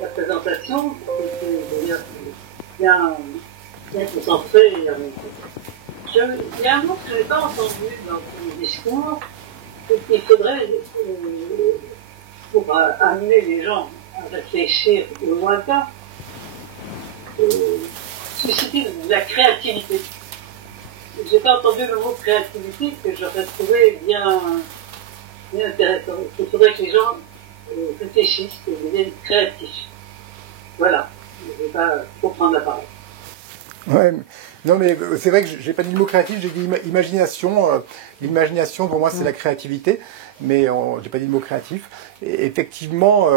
ta présentation, c'était bien concentré. Il y a un mot que je n'ai pas entendu dans ton discours, c'est qu'il faudrait, pour amener les gens à réfléchir au lointain, susciter de la créativité. Je n'ai pas entendu le mot créativité que j'aurais trouvé bien intéressant. Il faudrait que les gens réfléchissent, que deviennent créatifs. Voilà. Je ne vais pas comprendre la parole. Ouais, non mais c'est vrai que j'ai pas dit le mot créatif, j'ai dit imagination. L'imagination pour moi c'est la créativité, mais j'ai pas dit le mot créatif. Et effectivement,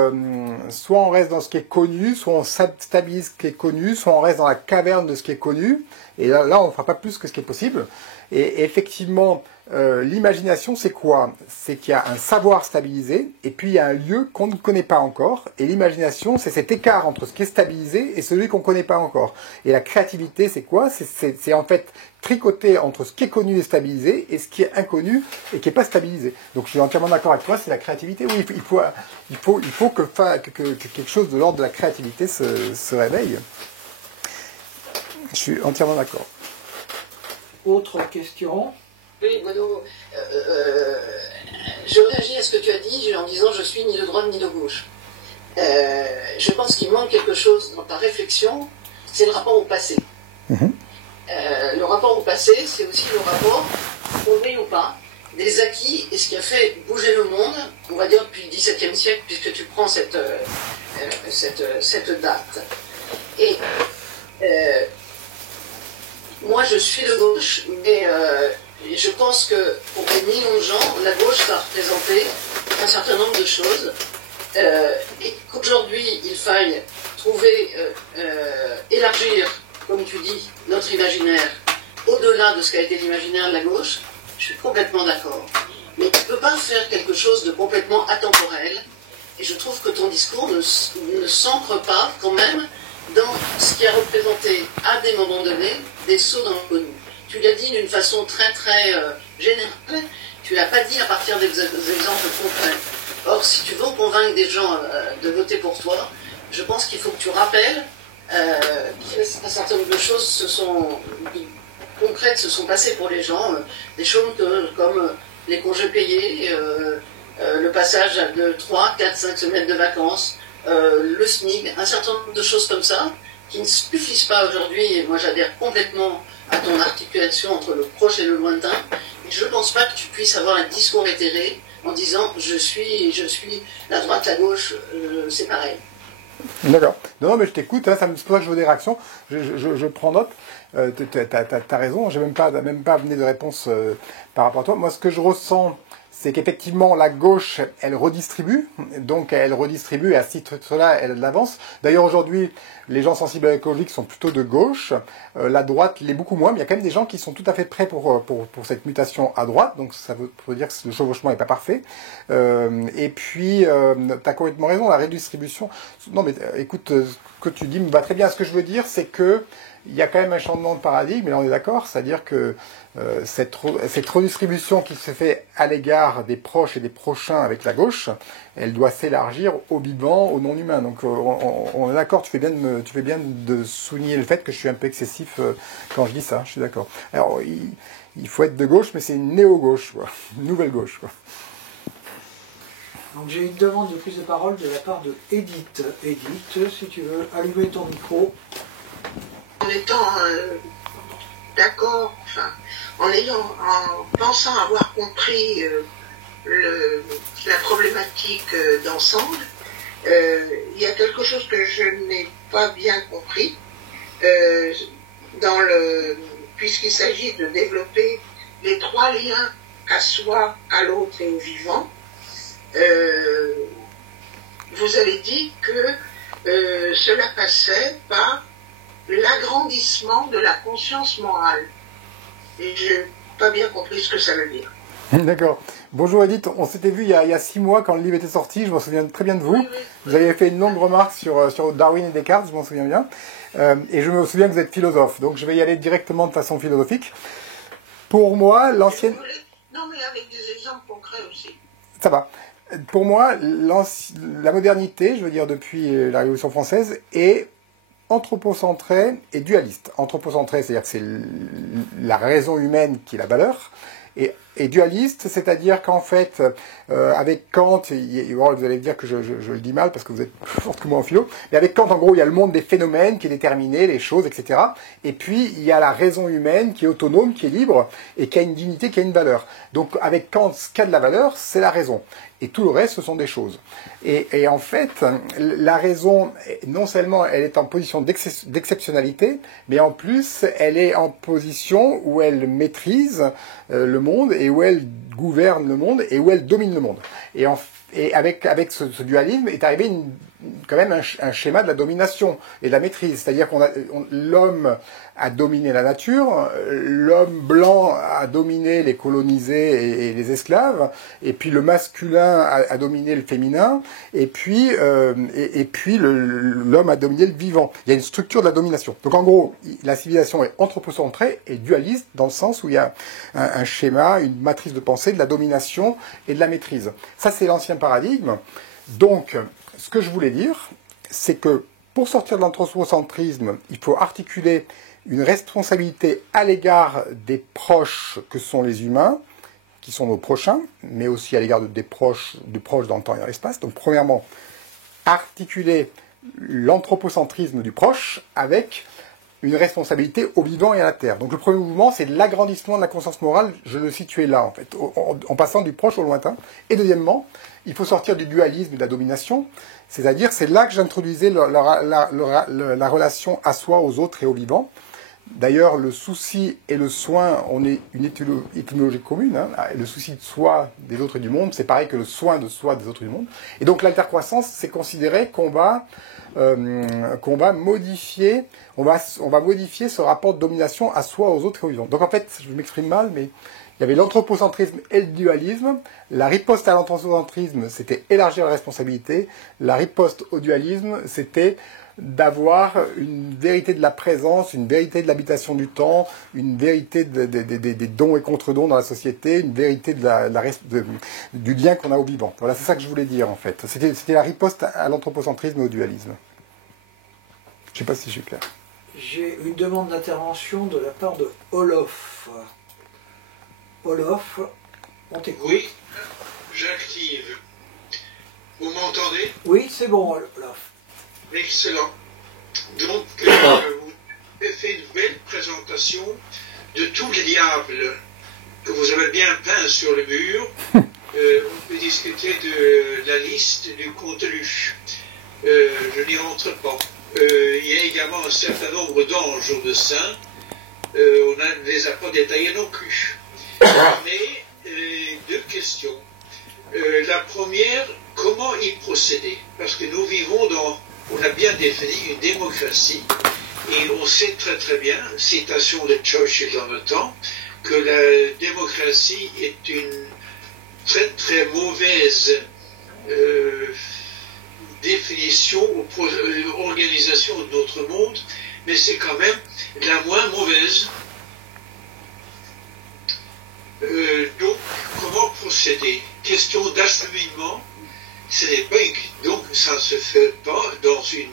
soit on reste dans ce qui est connu, soit on stabilise ce qui est connu, soit on reste dans la caverne de ce qui est connu. Et là on ne fera pas plus que ce qui est possible. Et effectivement, l'imagination, c'est quoi? C'est qu'il y a un savoir stabilisé, et puis il y a un lieu qu'on ne connaît pas encore. Et l'imagination, c'est cet écart entre ce qui est stabilisé et celui qu'on ne connaît pas encore. Et la créativité, c'est quoi? C'est en fait tricoter entre ce qui est connu et stabilisé, et ce qui est inconnu et qui n'est pas stabilisé. Donc je suis entièrement d'accord avec toi, c'est la créativité. Oui, il faut que quelque chose de l'ordre de la créativité se réveille. Je suis entièrement d'accord. Autre question? Oui, Bruno, je réagis à ce que tu as dit en disant je suis ni de droite ni de gauche. Je pense qu'il manque quelque chose dans ta réflexion, c'est le rapport au passé. Le rapport au passé, c'est aussi le rapport, qu'on le veuille ou pas, des acquis et ce qui a fait bouger le monde, on va dire depuis le XVIIe siècle, puisque tu prends cette date. Et moi, je suis de gauche, mais je pense que pour des millions de gens, la gauche va représenter un certain nombre de choses. Et qu'aujourd'hui, il faille trouver, élargir, comme tu dis, notre imaginaire au-delà de ce qu'a été l'imaginaire de la gauche, je suis complètement d'accord. Mais tu ne peux pas faire quelque chose de complètement atemporel. Et je trouve que ton discours ne s'ancre pas quand même dans ce qui a représenté à des moments donnés des sauts dans le connu. Tu l'as dit d'une façon très très générale, tu l'as pas dit à partir d'exemples concrets. Or, si tu veux convaincre des gens de voter pour toi, je pense qu'il faut que tu rappelles qu'un certain nombre de choses concrètes se sont passées pour les gens, des choses comme les congés payés, le passage de 3, 4, 5 semaines de vacances, le SMIC, un certain nombre de choses comme ça, qui ne suffisent pas aujourd'hui, et moi j'adhère complètement à ton articulation entre le proche et le lointain, mais je ne pense pas que tu puisses avoir un discours éthéré en disant je suis la droite, la gauche, c'est pareil. D'accord. Non, mais je t'écoute, hein, c'est pour ça que je veux des réactions. Je prends note. T'as raison, j'ai même pas amené de réponse par rapport à toi. Moi, ce que je ressens, c'est qu'effectivement, la gauche, elle redistribue. Donc, elle redistribue et à ce titre-là, elle a de l'avance. D'ailleurs, aujourd'hui, les gens sensibles à l'écologie sont plutôt de gauche. La droite l'est beaucoup moins, mais il y a quand même des gens qui sont tout à fait prêts pour cette mutation à droite. Donc, ça veut dire que le chevauchement n'est pas parfait. Et puis, t'as complètement raison, la redistribution. Non, mais écoute, ce que tu dis me va très bien. Ce que je veux dire, c'est que il y a quand même un changement de paradigme, et là on est d'accord, c'est-à-dire que cette redistribution qui se fait à l'égard des proches et des prochains avec la gauche, elle doit s'élargir aux vivants, aux non-humains. Donc on est d'accord, tu fais bien de souligner le fait que je suis un peu excessif quand je dis ça, je suis d'accord. Alors il faut être de gauche, mais c'est une néo-gauche, quoi, une nouvelle gauche, quoi. Donc j'ai une demande de prise de parole de la part de Edith. Edith, si tu veux allumer ton micro. En étant d'accord, enfin, en pensant avoir compris la problématique d'ensemble, il y a quelque chose que je n'ai pas bien compris, puisqu'il s'agit de développer les trois liens à soi, à l'autre et au vivant. Vous avez dit que cela passait par l'agrandissement de la conscience morale. Et je n'ai pas bien compris ce que ça veut dire. D'accord. Bonjour Edith, on s'était vu il y a 6 mois quand le livre était sorti, je m'en souviens très bien de vous. Oui, oui. Vous avez fait une longue remarque sur Darwin et Descartes, je m'en souviens bien. Et je me souviens que vous êtes philosophe, donc je vais y aller directement de façon philosophique. Pour moi, l'ancienne... Non, mais avec des exemples concrets aussi. Ça va. Pour moi, la modernité, je veux dire depuis la Révolution française, est anthropocentré et dualiste. Anthropocentré, c'est-à-dire que c'est la raison humaine qui est la valeur, et dualiste, c'est-à-dire qu'en fait, avec Kant, vous allez me dire que je le dis mal parce que vous êtes plus fort que moi en philo, mais avec Kant, en gros, il y a le monde des phénomènes qui est déterminé, les choses, etc. Et puis, il y a la raison humaine qui est autonome, qui est libre, et qui a une dignité, qui a une valeur. Donc, avec Kant, ce qui a de la valeur, c'est la raison. Et tout le reste, ce sont des choses. Et en fait, la raison, non seulement elle est en position d'exceptionnalité, mais en plus, elle est en position où elle maîtrise le monde, et où elle gouverne le monde, et où elle domine le monde. Et avec ce dualisme est arrivé quand même un schéma de la domination et de la maîtrise. C'est-à-dire l'homme a dominé la nature, l'homme blanc a dominé les colonisés et les esclaves, et puis le masculin a dominé le féminin, et puis l'homme a dominé le vivant. Il y a une structure de la domination. Donc en gros, la civilisation est anthropocentrée et dualiste dans le sens où il y a un schéma, une matrice de pensée de la domination et de la maîtrise. Ça, c'est l'ancien paradigme. Donc, ce que je voulais dire, c'est que pour sortir de l'anthropocentrisme, il faut articuler une responsabilité à l'égard des proches que sont les humains, qui sont nos prochains, mais aussi à l'égard des proches dans le temps et dans l'espace. Donc, premièrement, articuler l'anthropocentrisme du proche avec une responsabilité au vivant et à la terre. Donc le premier mouvement, c'est l'agrandissement de la conscience morale, je le situais là, en fait, en passant du proche au lointain. Et deuxièmement, il faut sortir du dualisme et de la domination, c'est-à-dire, c'est là que j'introduisais la relation à soi, aux autres et aux vivants. D'ailleurs, le souci et le soin, on est une étymologie commune. Hein. Le souci de soi, des autres et du monde, c'est pareil que le soin de soi, des autres et du monde. Et donc l'intercroissance, c'est considérer qu'on va modifier ce rapport de domination à soi, aux autres et aux vivants. Donc en fait, je m'exprime mal, mais il y avait l'anthropocentrisme et le dualisme. La riposte à l'anthropocentrisme, c'était élargir la responsabilité. La riposte au dualisme, c'était d'avoir une vérité de la présence, une vérité de l'habitation du temps, une vérité des dons et contre-dons dans la société, une vérité du lien qu'on a au vivant. Voilà, c'est ça que je voulais dire en fait. C'était la riposte à l'anthropocentrisme et au dualisme. Je ne sais pas si je suis clair. J'ai une demande d'intervention de la part de Olof. Olof, on t'écoute. Oui, j'active. Vous m'entendez? Oui, c'est bon, Olof. Excellent. Donc, vous avez fait une belle présentation de tous les diables que vous avez bien peints sur le mur. On peut discuter de la liste du contenu. je n'y rentre pas. Il y a également un certain nombre d'anges ou de saints. On ne les a pas détaillés non plus. Mais deux questions. La première, comment y procéder? Parce que nous vivons on a bien défini une démocratie, et on sait très très bien, citation de Churchill dans le temps, que la démocratie est une très très mauvaise définition ou organisation de notre monde, mais c'est quand même la moins mauvaise. Donc, comment procéder? Question d'acheminement, ce n'est pas donc ça ne se fait pas dans une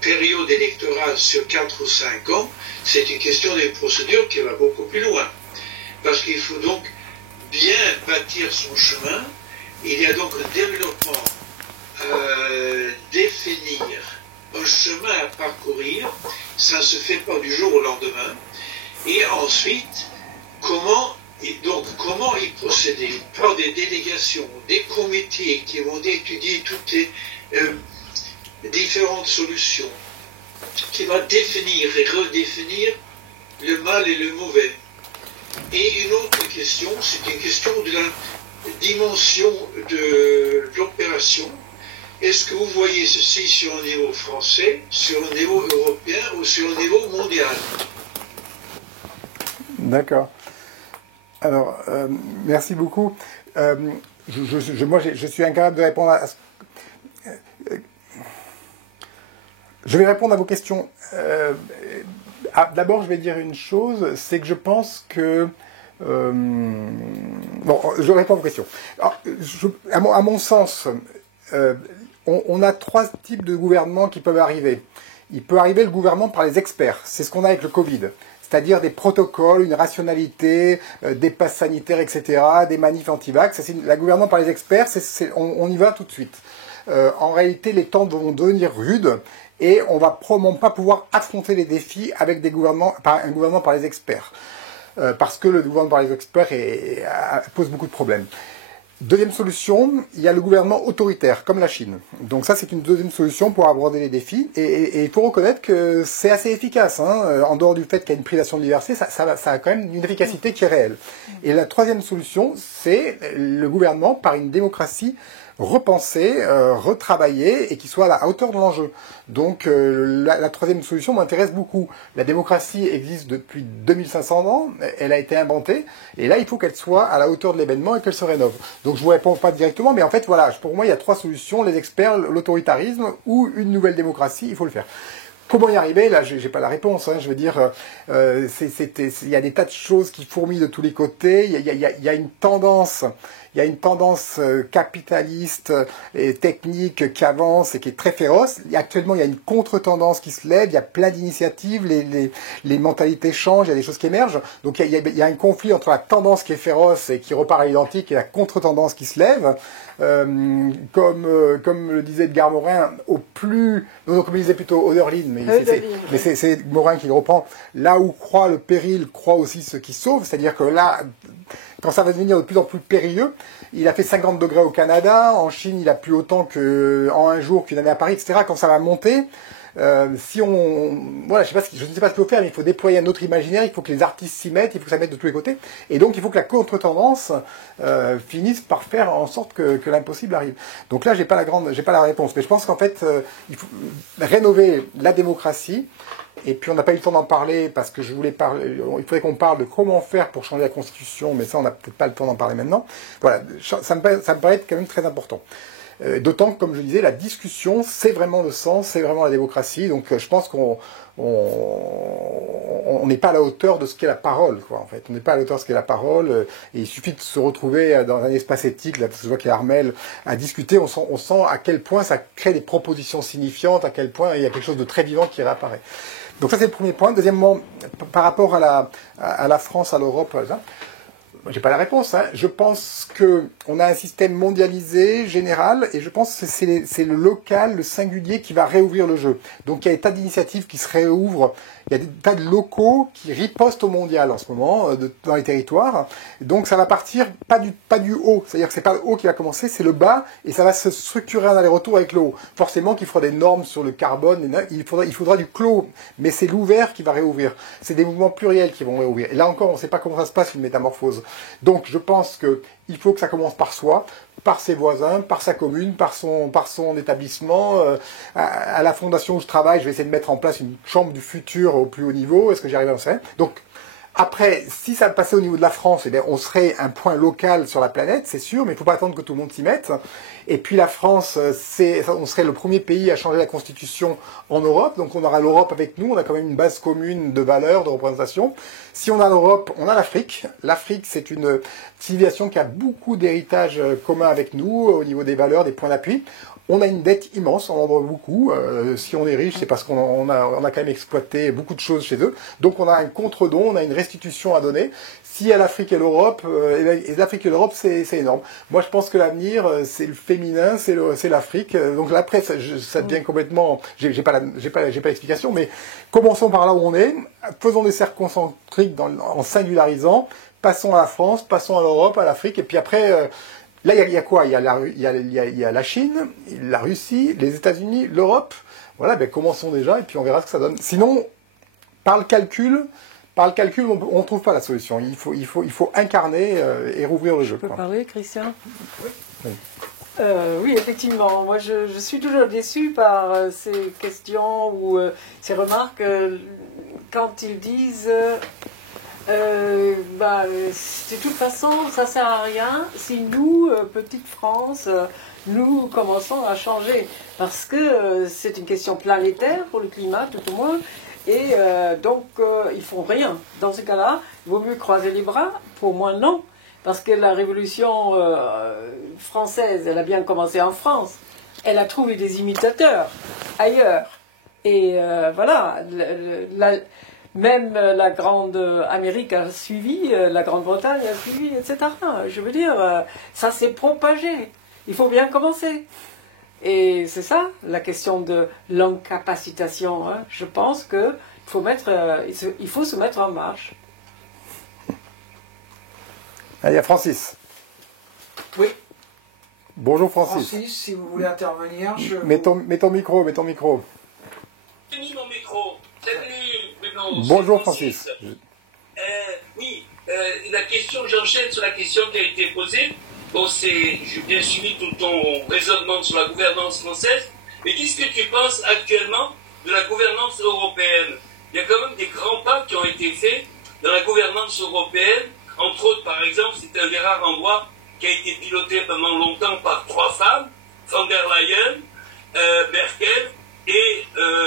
période électorale sur 4 ou 5 ans, c'est une question d'une procédure qui va beaucoup plus loin. Parce qu'il faut donc bien bâtir son chemin. Il y a donc un développement définir un chemin à parcourir, ça ne se fait pas du jour au lendemain. Et ensuite, comment y procéder? Par des délégations, des comités qui vont étudier toutes les différentes solutions, qui vont définir et redéfinir le mal et le mauvais. Et une autre question, c'est une question de la dimension de l'opération. Est-ce que vous voyez ceci sur un niveau français, sur un niveau européen ou sur un niveau mondial? D'accord. Alors, merci beaucoup. Moi, je suis incapable de répondre à ce... Je vais répondre à vos questions. D'abord, je vais dire une chose, c'est que je pense que... bon, je réponds à vos questions. Alors, à mon sens, on a 3 types de gouvernements qui peuvent arriver. Il peut arriver le gouvernement par les experts. C'est ce qu'on a avec le Covid. C'est-à-dire des protocoles, une rationalité, des passes sanitaires, etc., des manifs anti-vax. Le gouvernement par les experts, on y va tout de suite. En réalité, les temps vont devenir rudes et on va probablement pas pouvoir affronter les défis avec un gouvernement par les experts. Parce que le gouvernement par les experts pose beaucoup de problèmes. Deuxième solution, il y a le gouvernement autoritaire, comme la Chine. Donc ça, c'est une deuxième solution pour aborder les défis. Et il faut reconnaître que c'est assez efficace. En dehors du fait qu'il y a une privation de liberté, ça a quand même une efficacité qui est réelle. Et la troisième solution, c'est le gouvernement par une démocratie repensée, retravaillée et qui soit à la hauteur de l'enjeu. Donc la troisième solution m'intéresse beaucoup. La démocratie existe depuis 2500 ans, elle a été inventée, et là il faut qu'elle soit à la hauteur de l'événement et qu'elle se rénove. Donc je vous réponds pas directement, mais en fait voilà, pour moi il y a 3 solutions, les experts, l'autoritarisme ou une nouvelle démocratie, il faut le faire. Comment y arriver? Là, j'ai pas la réponse. Je veux dire, il y a des tas de choses qui fourmillent de tous les côtés. Il y a une tendance, capitaliste et technique qui avance et qui est très féroce. Actuellement, il y a une contre-tendance qui se lève. Il y a plein d'initiatives. Les mentalités changent. Il y a des choses qui émergent. Donc, il y a un conflit entre la tendance qui est féroce et qui repart à l'identique et la contre-tendance qui se lève. Comme le disait Edgar Morin, comme il disait plutôt Oderlin, mais c'est Morin qui le reprend. Là où croit le péril, croit aussi ce qui sauve. C'est-à-dire que là, quand ça va devenir de plus en plus périlleux, il a fait 50 degrés au Canada, en Chine il a plu autant en un jour qu'une année à Paris, etc. Quand ça va monter, je ne sais pas ce qu'il faut faire, mais il faut déployer un autre imaginaire, il faut que les artistes s'y mettent, il faut que ça mette de tous les côtés, et donc il faut que la contre-tendance finisse par faire en sorte que l'impossible arrive. Donc là, j'ai pas la réponse, mais je pense qu'en fait, il faut rénover la démocratie. Et puis on n'a pas eu le temps d'en parler parce que il faudrait qu'on parle de comment faire pour changer la Constitution, mais ça on n'a peut-être pas le temps d'en parler maintenant. Voilà, ça me paraît être quand même très important. D'autant que, comme je disais, la discussion, c'est vraiment le sens, c'est vraiment la démocratie. Donc je pense qu'on n'est pas à la hauteur de ce qu'est la parole, quoi, en fait. On n'est pas à la hauteur de ce qu'est la parole. Et il suffit de se retrouver dans un espace éthique, là, parce que je vois qu'il y a Armel, à discuter. On sent à quel point ça crée des propositions signifiantes, à quel point il y a quelque chose de très vivant qui réapparaît. Donc ça, c'est le premier point. Deuxièmement, par rapport à la France, à l'Europe, j'ai pas la réponse. Hein. Je pense que on a un système mondialisé, général, et je pense que c'est le local, le singulier qui va réouvrir le jeu. Donc il y a des tas d'initiatives qui se réouvrent. Il y a des tas de locaux qui ripostent au mondial en ce moment dans les territoires. Donc ça va partir pas du haut, c'est-à-dire que c'est pas le haut qui va commencer, c'est le bas, et ça va se structurer en aller-retour avec le haut. Forcément qu'il faudra des normes sur le carbone, il faudra du clos, mais c'est l'ouvert qui va réouvrir. C'est des mouvements pluriels qui vont réouvrir. Et là encore, on ne sait pas comment ça se passe une métamorphose. Donc je pense qu'il faut que ça commence par soi, par ses voisins, par sa commune, par son établissement. À la fondation où je travaille, je vais essayer de mettre en place une chambre du futur au plus haut niveau. Est-ce que j'y arrive à ça? Donc, après, si ça passait au niveau de la France, eh bien, on serait un point local sur la planète, c'est sûr, mais il ne faut pas attendre que tout le monde s'y mette. Et puis la France, on serait le premier pays à changer la Constitution en Europe, donc on aura l'Europe avec nous, on a quand même une base commune de valeurs, de représentation. Si on a l'Europe, on a l'Afrique. L'Afrique, c'est une civilisation qui a beaucoup d'héritages communs avec nous, au niveau des valeurs, des points d'appui. On a une dette immense, on en doit beaucoup. Si on est riche, c'est parce qu'on a quand même exploité beaucoup de choses chez eux. Donc on a un contre-don, on a une restitution à donner. Si à l'Afrique et l'Europe, et l'Afrique et l'Europe, c'est énorme. Moi, je pense que l'avenir, c'est le féminin, c'est l'Afrique. Donc là, après, ça devient complètement... J'ai pas l'explication, mais commençons par là où on est. Faisons des cercles concentriques en singularisant. Passons à la France, passons à l'Europe, à l'Afrique, et puis après... Là, il y a quoi? Il y a la Chine, la Russie, les États-Unis, l'Europe. Voilà, ben commençons déjà et puis on verra ce que ça donne. Sinon, par le calcul, on ne trouve pas la solution. Il faut incarner et rouvrir le jeu. Tu peux parler, Christian? Oui. Oui, effectivement. Moi, je suis toujours déçue par ces questions ou ces remarques quand ils disent... de toute façon, ça sert à rien si nous, petite France, nous commençons à changer. Parce que c'est une question planétaire pour le climat, tout au moins. Et donc, ils font rien. Dans ce cas-là, il vaut mieux croiser les bras. Pour moi, non. Parce que la révolution française, elle a bien commencé en France. Elle a trouvé des imitateurs ailleurs. Et voilà, même la grande Amérique a suivi, la Grande-Bretagne a suivi, etc. Je veux dire, ça s'est propagé. Il faut bien commencer. Et c'est ça, la question de l'incapacitation. Hein. Je pense qu'il faut se mettre en marche. Ah, il y a Francis. Oui. Bonjour Francis. Francis, si vous voulez intervenir, Mets ton micro. J'ai mis mon micro. Salut, bonjour Francis. Oui, la question, j'enchaîne sur la question qui a été posée. Bon, j'ai bien suivi tout ton raisonnement sur la gouvernance française, mais qu'est-ce que tu penses actuellement de la gouvernance européenne? Il y a quand même des grands pas qui ont été faits dans la gouvernance européenne. Entre autres, par exemple, c'est un des rares endroits qui a été piloté pendant longtemps par 3 femmes, von der Leyen, Merkel et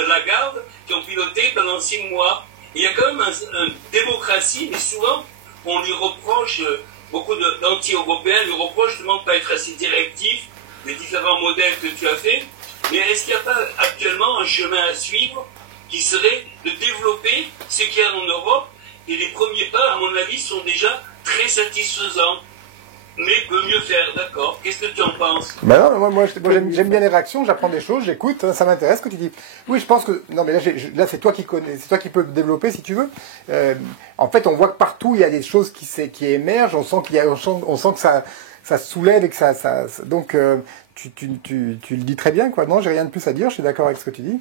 Lagarde, qui ont piloté pendant 6 mois. Il y a quand même une démocratie, mais souvent on lui reproche, beaucoup d'anti-européens lui reprochent justement de ne pas être assez directif, les différents modèles que tu as fait. Mais est-ce qu'il n'y a pas actuellement un chemin à suivre qui serait de développer ce qu'il y a en Europe? Et les premiers pas, à mon avis, sont déjà très satisfaisants. Mais peut mieux faire, d'accord. Qu'est-ce que tu en penses? Ben non, moi j'aime bien les réactions, j'apprends des choses, j'écoute, hein, ça m'intéresse ce que tu dis. Oui, je pense que... Non, mais là c'est toi qui connais, c'est toi qui peux développer si tu veux. En fait, on voit que partout, il y a des choses qui émergent, on sent que ça soulève et que ça donc, tu le dis très bien, quoi. Non, j'ai rien de plus à dire, je suis d'accord avec ce que tu dis.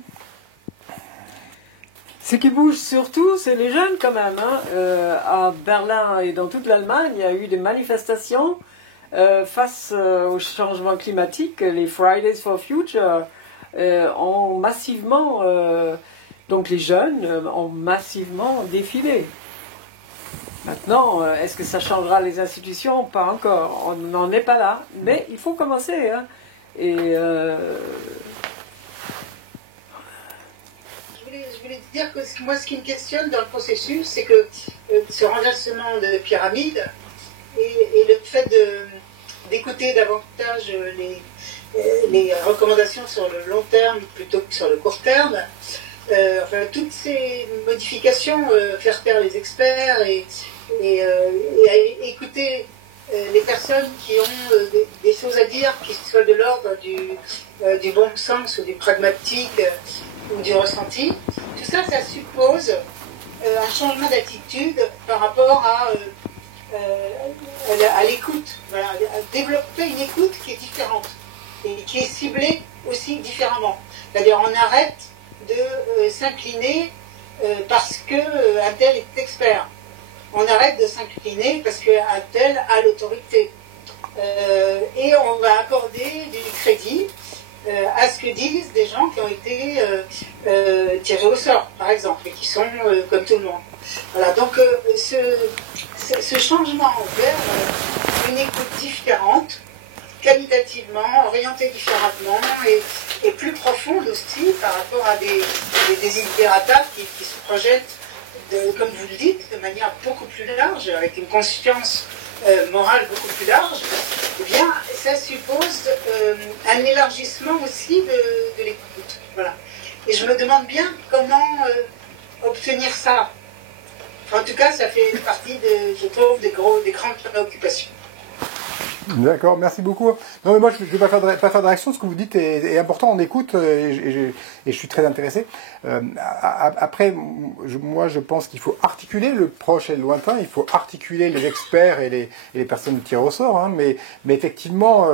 Ce qui bouge surtout, c'est les jeunes quand même. Hein. À Berlin et dans toute l'Allemagne, il y a eu des manifestations face au changement climatique. Les Fridays for Future ont massivement, donc les jeunes ont massivement défilé. Maintenant, est-ce que ça changera les institutions? Pas encore. On n'en est pas là. Mais il faut commencer. Hein. Et... Je voulais dire que moi, ce qui me questionne dans le processus, c'est que ce renversement de pyramide et le fait d'écouter davantage les recommandations sur le long terme plutôt que sur le court terme, enfin, toutes ces modifications, faire taire les experts et écouter les personnes qui ont des choses à dire qui soient de l'ordre du bon sens ou du pragmatique ou du ressenti, tout ça, ça suppose un changement d'attitude par rapport à l'écoute, voilà, à développer une écoute qui est différente et qui est ciblée aussi différemment. C'est-à-dire on arrête de s'incliner parce qu'un tel est expert. On arrête de s'incliner parce qu'un tel a l'autorité. Et on va accorder du crédit à ce que disent des gens qui ont été tirés au sort, par exemple, et qui sont comme tout le monde. Voilà, donc ce changement vers une écoute différente, qualitativement, orientée différemment et plus profonde aussi par rapport à des desiderata qui se projettent, comme vous le dites, de manière beaucoup plus large, avec une conscience morale beaucoup plus large, eh bien, ça suppose un élargissement aussi de l'écoute. Voilà. Et je me demande bien comment obtenir ça. Enfin, en tout cas, ça fait partie, je trouve, des grandes préoccupations. D'accord, merci beaucoup. Non, mais moi, je ne vais pas faire de réaction. Ce que vous dites est important. On écoute et je suis très intéressé. Après, moi, je pense qu'il faut articuler le proche et le lointain. Il faut articuler les experts et les personnes tirées au sort. Hein, mais effectivement,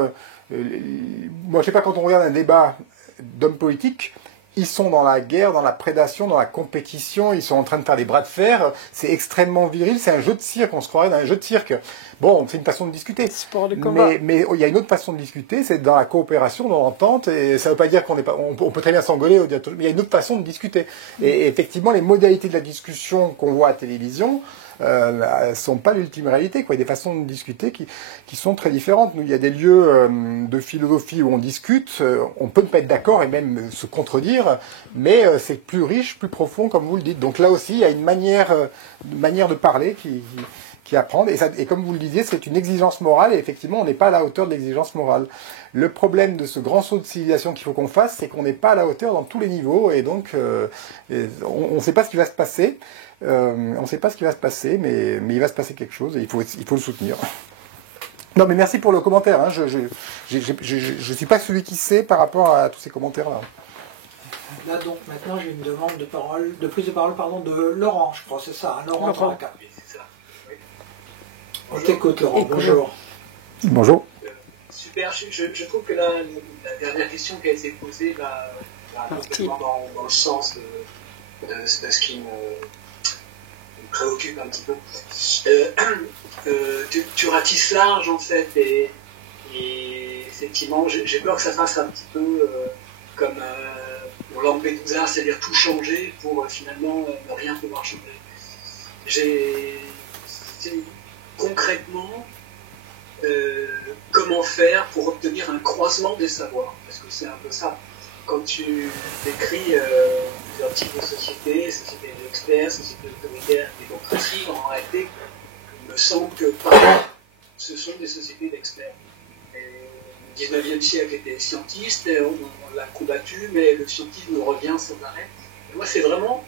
moi, je sais pas, quand on regarde un débat d'hommes politiques, ils sont dans la guerre, dans la prédation, dans la compétition, ils sont en train de faire des bras de fer, c'est extrêmement viril, c'est un jeu de cirque, on se croirait dans un jeu de cirque. Bon, c'est une façon de discuter. Sport de combat. Mais il y a une autre façon de discuter, c'est dans la coopération, dans l'entente, et ça ne veut pas dire on peut très bien s'engueuler, mais il y a une autre façon de discuter. Et effectivement, les modalités de la discussion qu'on voit à la télévision, sont pas l'ultime réalité, quoi. Il y a des façons de discuter qui sont très différentes. Nous, il y a des lieux de philosophie où on discute, on peut ne pas être d'accord et même se contredire, mais c'est plus riche, plus profond, comme vous le dites. Donc là aussi, il y a une manière de parler qui apprend. Et comme vous le disiez, c'est une exigence morale, et effectivement, on n'est pas à la hauteur de l'exigence morale. Le problème de ce grand saut de civilisation qu'il faut qu'on fasse, c'est qu'on n'est pas à la hauteur dans tous les niveaux, et donc on ne sait pas ce qui va se passer. On ne sait pas ce qui va se passer, mais il va se passer quelque chose et il faut le soutenir. Non, mais merci pour le commentaire. Hein. Je suis pas celui qui sait par rapport à tous ces commentaires-là. Là, donc, maintenant, j'ai une demande de prise de parole, de Laurent, je crois, c'est ça, hein, Laurent Traca. Oui, c'est ça. Oui. On t'écoute, Laurent. Bonjour. Bonjour. Super, je trouve que la dernière question qui a été posée va complètement dans le sens de ce qui me préoccupe un petit peu. Tu ratisses large en fait et effectivement j'ai peur que ça fasse un petit peu comme pour Lampedusa, c'est-à-dire tout changer pour finalement ne rien pouvoir changer. Concrètement comment faire pour obtenir un croisement des savoirs, parce que c'est un peu ça. Quand tu décris plusieurs types de sociétés d'experts, sociétés autoritaires, démocraties, en réalité, il me semble que ce sont des sociétés d'experts. Le 19e siècle était scientiste, on l'a combattu, mais le scientisme revient sans arrêt. Et moi, c'est vraiment,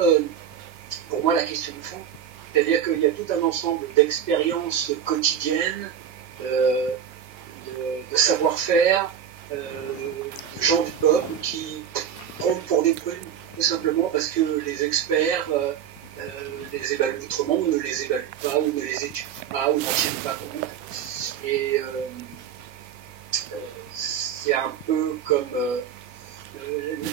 pour moi, la question de fond. C'est-à-dire qu'il y a tout un ensemble d'expériences quotidiennes, de savoir-faire, de gens du peuple qui prennent pour des prunes, tout simplement parce que les experts les évaluent autrement, ou ne les évaluent pas, ou ne les étudient pas, ou n'en tiennent pas compte. Et c'est un peu comme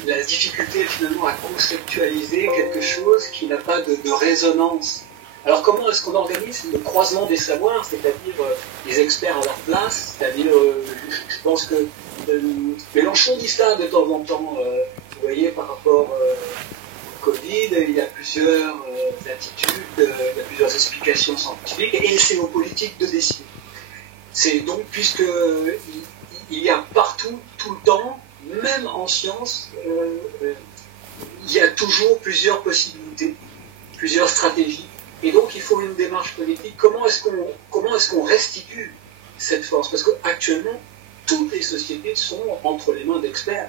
la difficulté finalement à conceptualiser quelque chose qui n'a pas de résonance. Alors comment est-ce qu'on organise le croisement des savoirs, c'est-à-dire les experts à leur place, c'est-à-dire, je pense que Mélenchon dit ça de temps en temps, vous voyez, par rapport au Covid, il y a plusieurs attitudes, il y a plusieurs explications scientifiques, et c'est aux politiques de décider. C'est donc, puisqu'il y a partout, tout le temps, même en sciences, il y a toujours plusieurs possibilités, plusieurs stratégies. Et donc, il faut une démarche politique. Comment est-ce qu'on restitue cette force? Parce qu'actuellement, toutes les sociétés sont entre les mains d'experts.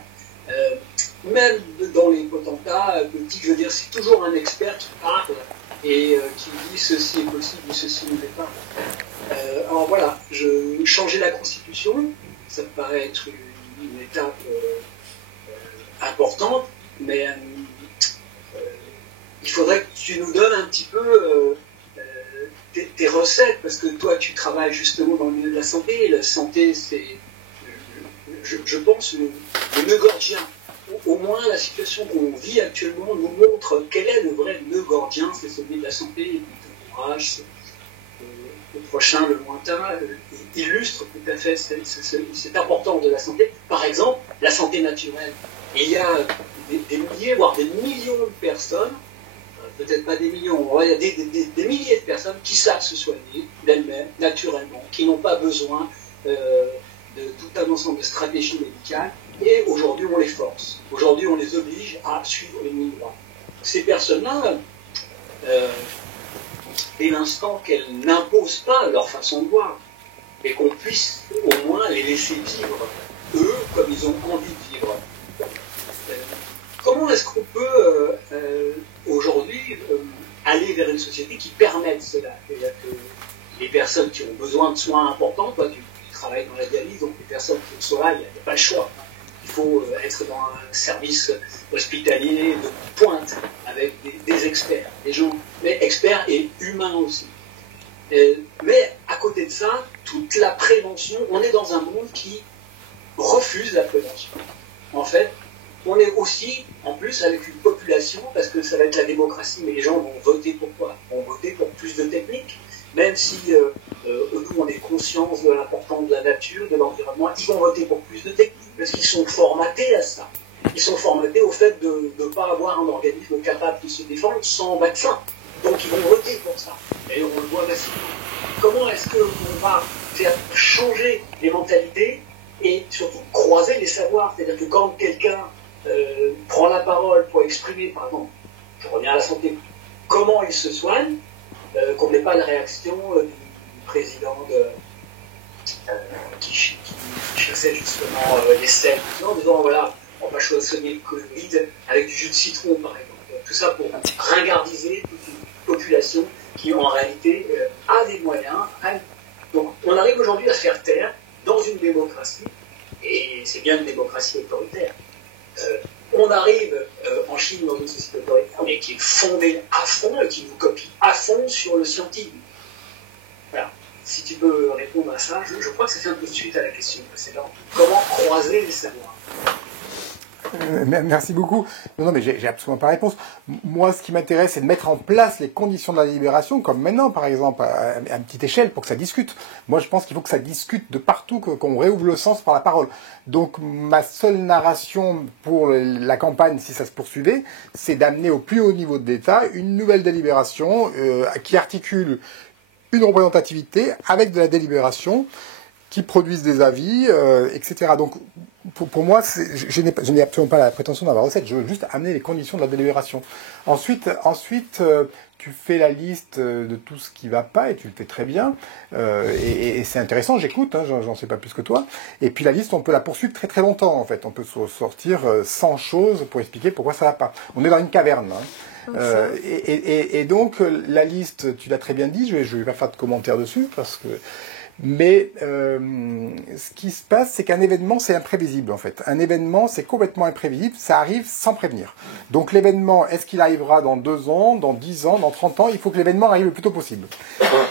Même dans les potentats politiques, je veux dire, c'est toujours un expert qui parle et qui dit ceci est possible ou ceci ne l'est pas. Alors voilà, changer la Constitution, ça me paraît être une étape importante, mais il faudrait que tu nous donnes un petit peu tes recettes, parce que toi tu travailles justement dans le milieu de la santé, et la santé c'est, je pense, le nœud gordien. Au moins la situation qu'on vit actuellement nous montre quel est le vrai nœud gordien, c'est celui de la santé, l'ouvrage, le prochain, le lointain, illustre tout à fait cette importance de la santé. Par exemple, la santé naturelle. Il y a des milliers, voire des millions de personnes, peut-être pas des millions, il y a des milliers de personnes qui savent se soigner d'elles-mêmes, naturellement, qui n'ont pas besoin de tout un ensemble de stratégies médicales, et aujourd'hui on les force. Aujourd'hui on les oblige à suivre une ligne droite. Ces personnes-là, dès l'instant qu'elles n'imposent pas leur façon de voir, et qu'on puisse au moins les laisser vivre, eux, comme ils ont envie de vivre. Comment est-ce qu'on peut aujourd'hui aller vers une société qui permette cela? C'est-à-dire que les personnes qui ont besoin de soins importants, toi tu travailles dans la dialyse, donc les personnes qui sont là, il n'y a pas le choix. Il faut être dans un service hospitalier de pointe, avec des experts, des gens, mais experts et humains aussi. Mais à côté de ça, toute la prévention, on est dans un monde qui refuse la prévention. En fait, on est aussi, en plus, avec une population, parce que ça va être la démocratie, mais les gens vont voter pour quoi? Vont voter pour plus de techniques, même si nous, on est conscients de l'importance de la nature, de l'environnement, ils vont voter pour plus de techniques, parce qu'ils sont formatés à ça. Ils sont formatés au fait de ne pas avoir un organisme capable de se défendre sans vaccin. Donc ils vont voter pour ça. Et on le voit massivement. Comment est-ce qu'on va faire changer les mentalités et surtout croiser les savoirs? C'est-à-dire que quand quelqu'un prend la parole pour exprimer, par exemple, je reviens à la santé, comment il se soigne, qu'on n'ait pas la réaction du président qui chassait justement les selles en disant voilà, on va soigner le Covid avec du jus de citron par exemple. Tout ça pour ringardiser toute une population qui en réalité a des moyens. Donc on arrive aujourd'hui à se faire taire dans une démocratie, et c'est bien une démocratie autoritaire. On arrive en Chine dans une société autoritaire, mais qui est fondée à fond, qui nous copie à fond sur le scientifique. Voilà. Si tu peux répondre à ça, je crois que ça fait un peu de suite à la question précédente. Comment croiser les savoirs? Merci beaucoup. Non, mais j'ai absolument pas la réponse. Moi, ce qui m'intéresse, c'est de mettre en place les conditions de la délibération, comme maintenant, par exemple, à une petite échelle, pour que ça discute. Moi, je pense qu'il faut que ça discute de partout, qu'on réouvre le sens par la parole. Donc, ma seule narration pour la campagne, si ça se poursuivait, c'est d'amener au plus haut niveau de l'État une nouvelle délibération qui articule une représentativité avec de la délibération, qui produisent des avis, etc. Donc, pour moi, je n'ai absolument pas la prétention d'avoir recette. Je veux juste amener les conditions de la délibération. Ensuite, tu fais la liste de tout ce qui va pas, et tu le fais très bien. Et c'est intéressant, j'écoute, hein, j'en sais pas plus que toi. Et puis la liste, on peut la poursuivre très très longtemps, en fait. On peut sortir 100 choses pour expliquer pourquoi ça va pas. On est dans une caverne, hein. Et donc, la liste, tu l'as très bien dit, je vais pas faire de commentaires dessus, parce que... Mais ce qui se passe, c'est qu'un événement, c'est imprévisible en fait. Un événement, c'est complètement imprévisible, ça arrive sans prévenir. Donc l'événement, est-ce qu'il arrivera dans 2 ans, dans 10 ans, dans 30 ans? Il faut que l'événement arrive le plus tôt possible.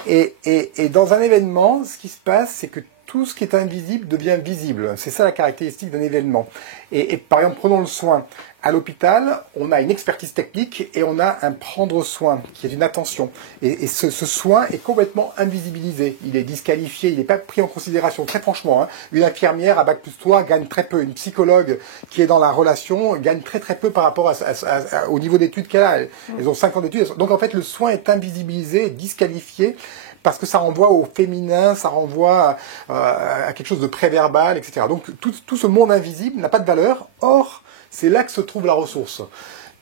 Et dans un événement, ce qui se passe, c'est que tout ce qui est invisible devient visible. C'est ça la caractéristique d'un événement. Et par exemple, prenons le soin. À l'hôpital, on a une expertise technique et on a un prendre soin, qui est une attention. Et ce soin est complètement invisibilisé. Il est disqualifié, il n'est pas pris en considération. Très franchement, hein, une infirmière à Bac+3 gagne très peu. Une psychologue qui est dans la relation gagne très très peu par rapport au niveau d'études qu'elle a. Elles ont 5 ans d'études. Donc en fait, le soin est invisibilisé, disqualifié, parce que ça renvoie au féminin, ça renvoie à quelque chose de préverbal, etc. Donc tout ce monde invisible n'a pas de valeur. Or, c'est là que se trouve la ressource.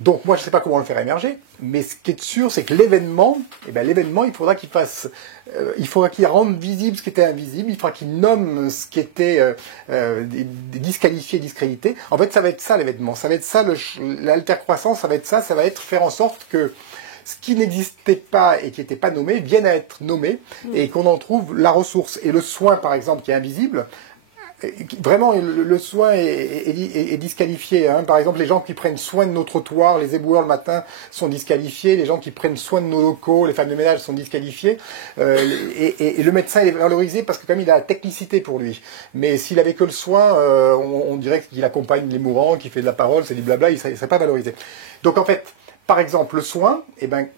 Donc moi je ne sais pas comment le faire émerger, mais ce qui est sûr c'est que l'événement, l'événement il faudra qu'il rende visible ce qui était invisible, il faudra qu'il nomme ce qui était disqualifié, discrédité. En fait ça va être ça l'événement, ça va être ça l'altercroissance, ça va être faire en sorte que ce qui n'existait pas et qui n'était pas nommé vienne à être nommé et qu'on en trouve la ressource. Et le soin par exemple qui est invisible, vraiment, le soin est disqualifié. Hein. Par exemple, les gens qui prennent soin de nos trottoirs, les éboueurs le matin, sont disqualifiés. Les gens qui prennent soin de nos locaux, les femmes de ménage, sont disqualifiés. Et le médecin est valorisé parce que comme il a la technicité pour lui. Mais s'il avait que le soin, on dirait qu'il accompagne les mourants, qu'il fait de la parole, c'est du blabla, il ne serait pas valorisé. Donc en fait, par exemple, le soin,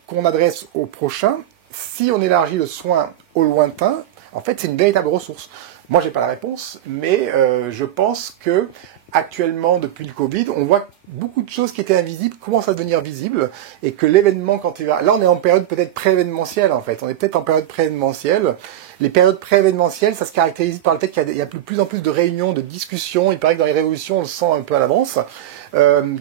qu'on adresse au prochain, si on élargit le soin au lointain, en fait, c'est une véritable ressource. Moi, j'ai pas la réponse, mais je pense que actuellement, depuis le Covid, on voit beaucoup de choses qui étaient invisibles commencent à devenir visibles, et que l'événement, quand il va... Là, on est en période peut-être pré-événementielle, en fait. On est peut-être en période pré-événementielle. Les périodes pré-événementielles, ça se caractérise par le fait qu'il y a de plus en plus de réunions, de discussions. Il paraît que dans les révolutions, on le sent un peu à l'avance.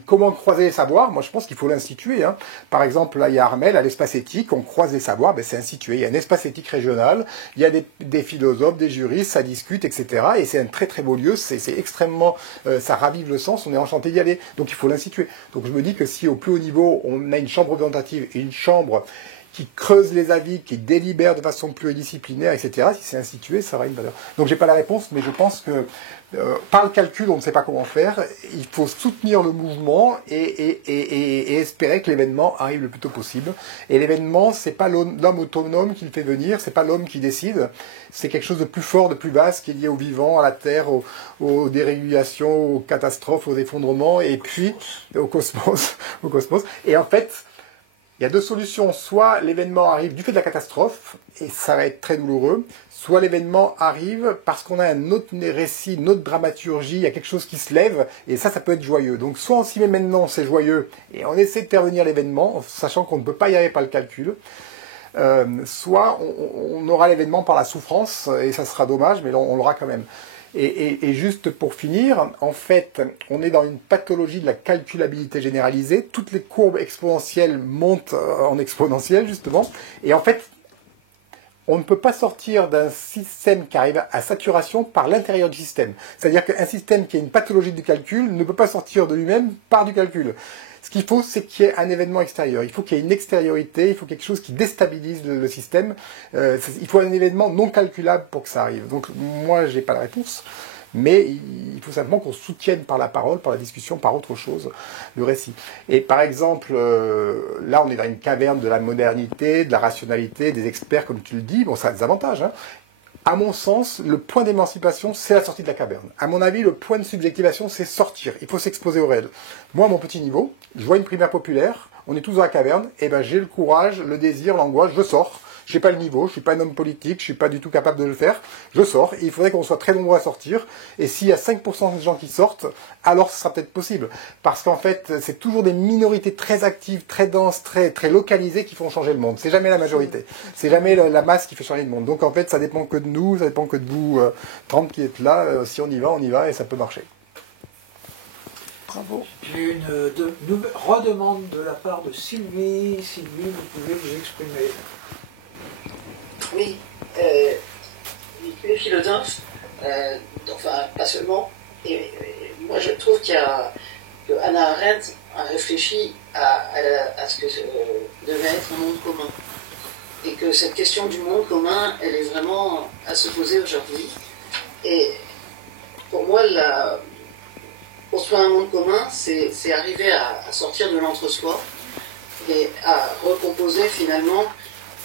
Comment croiser les savoirs? Moi, je pense qu'il faut l'instituer. Hein. Par exemple, là, il y a Armel, à l'espace éthique, on croise les savoirs, c'est institué. Il y a un espace éthique régional, il y a des philosophes, des juristes, ça discute, etc. Et c'est un très très beau lieu, c'est extrêmement... ça ravive le sens, on est enchanté d'y aller. Donc il faut l'instituer. Donc je me dis que si au plus haut niveau, on a une chambre représentative et une chambre qui creuse les avis, qui délibère de façon pluridisciplinaire, etc., si c'est institué, ça aura une valeur. Donc j'ai pas la réponse, mais je pense que par le calcul, on ne sait pas comment faire. Il faut soutenir le mouvement et espérer que l'événement arrive le plus tôt possible. Et l'événement, c'est pas l'homme autonome qui le fait venir, c'est pas l'homme qui décide. C'est quelque chose de plus fort, de plus vaste, qui est lié au vivant, à la terre, aux dérégulations, aux catastrophes, aux effondrements, et puis au cosmos. Et en fait, il y a deux solutions. Soit l'événement arrive du fait de la catastrophe, et ça va être très douloureux, soit l'événement arrive parce qu'on a un autre récit, une autre dramaturgie, il y a quelque chose qui se lève, et ça peut être joyeux. Donc soit on s'y met maintenant, c'est joyeux, et on essaie de faire venir l'événement, sachant qu'on ne peut pas y arriver par le calcul, soit on aura l'événement par la souffrance, et ça sera dommage, mais on l'aura quand même. Et juste pour finir, en fait, on est dans une pathologie de la calculabilité généralisée. Toutes les courbes exponentielles montent en exponentielle, justement. Et en fait, on ne peut pas sortir d'un système qui arrive à saturation par l'intérieur du système. C'est-à-dire qu'un système qui a une pathologie du calcul ne peut pas sortir de lui-même par du calcul. Ce qu'il faut, c'est qu'il y ait un événement extérieur. Il faut qu'il y ait une extériorité, il faut quelque chose qui déstabilise le système. Il faut un événement non calculable pour que ça arrive. Donc moi, j'ai pas la réponse, mais il faut simplement qu'on soutienne par la parole, par la discussion, par autre chose, le récit. Et par exemple, là, on est dans une caverne de la modernité, de la rationalité, des experts, comme tu le dis. Bon, ça a des avantages, hein. À mon sens, le point d'émancipation, c'est la sortie de la caverne. À mon avis, le point de subjectivation, c'est sortir. Il faut s'exposer au réel. Moi, à mon petit niveau, je vois une primaire populaire, on est tous dans la caverne, et ben j'ai le courage, le désir, l'angoisse, je sors. Je n'ai pas le niveau, je ne suis pas un homme politique, je ne suis pas du tout capable de le faire. Je sors, et il faudrait qu'on soit très nombreux à sortir. Et s'il y a 5% de gens qui sortent, alors ce sera peut-être possible. Parce qu'en fait, c'est toujours des minorités très actives, très denses, très localisées qui font changer le monde. C'est jamais la majorité. C'est jamais la masse qui fait changer le monde. Donc en fait, ça dépend que de nous, ça dépend que de vous, 30 qui êtes là. Si on y va, et ça peut marcher. Bravo. J'ai une redemande de la part de Sylvie. Sylvie, vous pouvez vous exprimer. Oui, les philosophes, enfin pas seulement, et moi je trouve que Hannah Arendt a réfléchi à ce que devait être un monde commun. Et que cette question du monde commun, elle est vraiment à se poser aujourd'hui. Et pour moi, construire un monde commun, c'est arriver à sortir de l'entre-soi et à recomposer finalement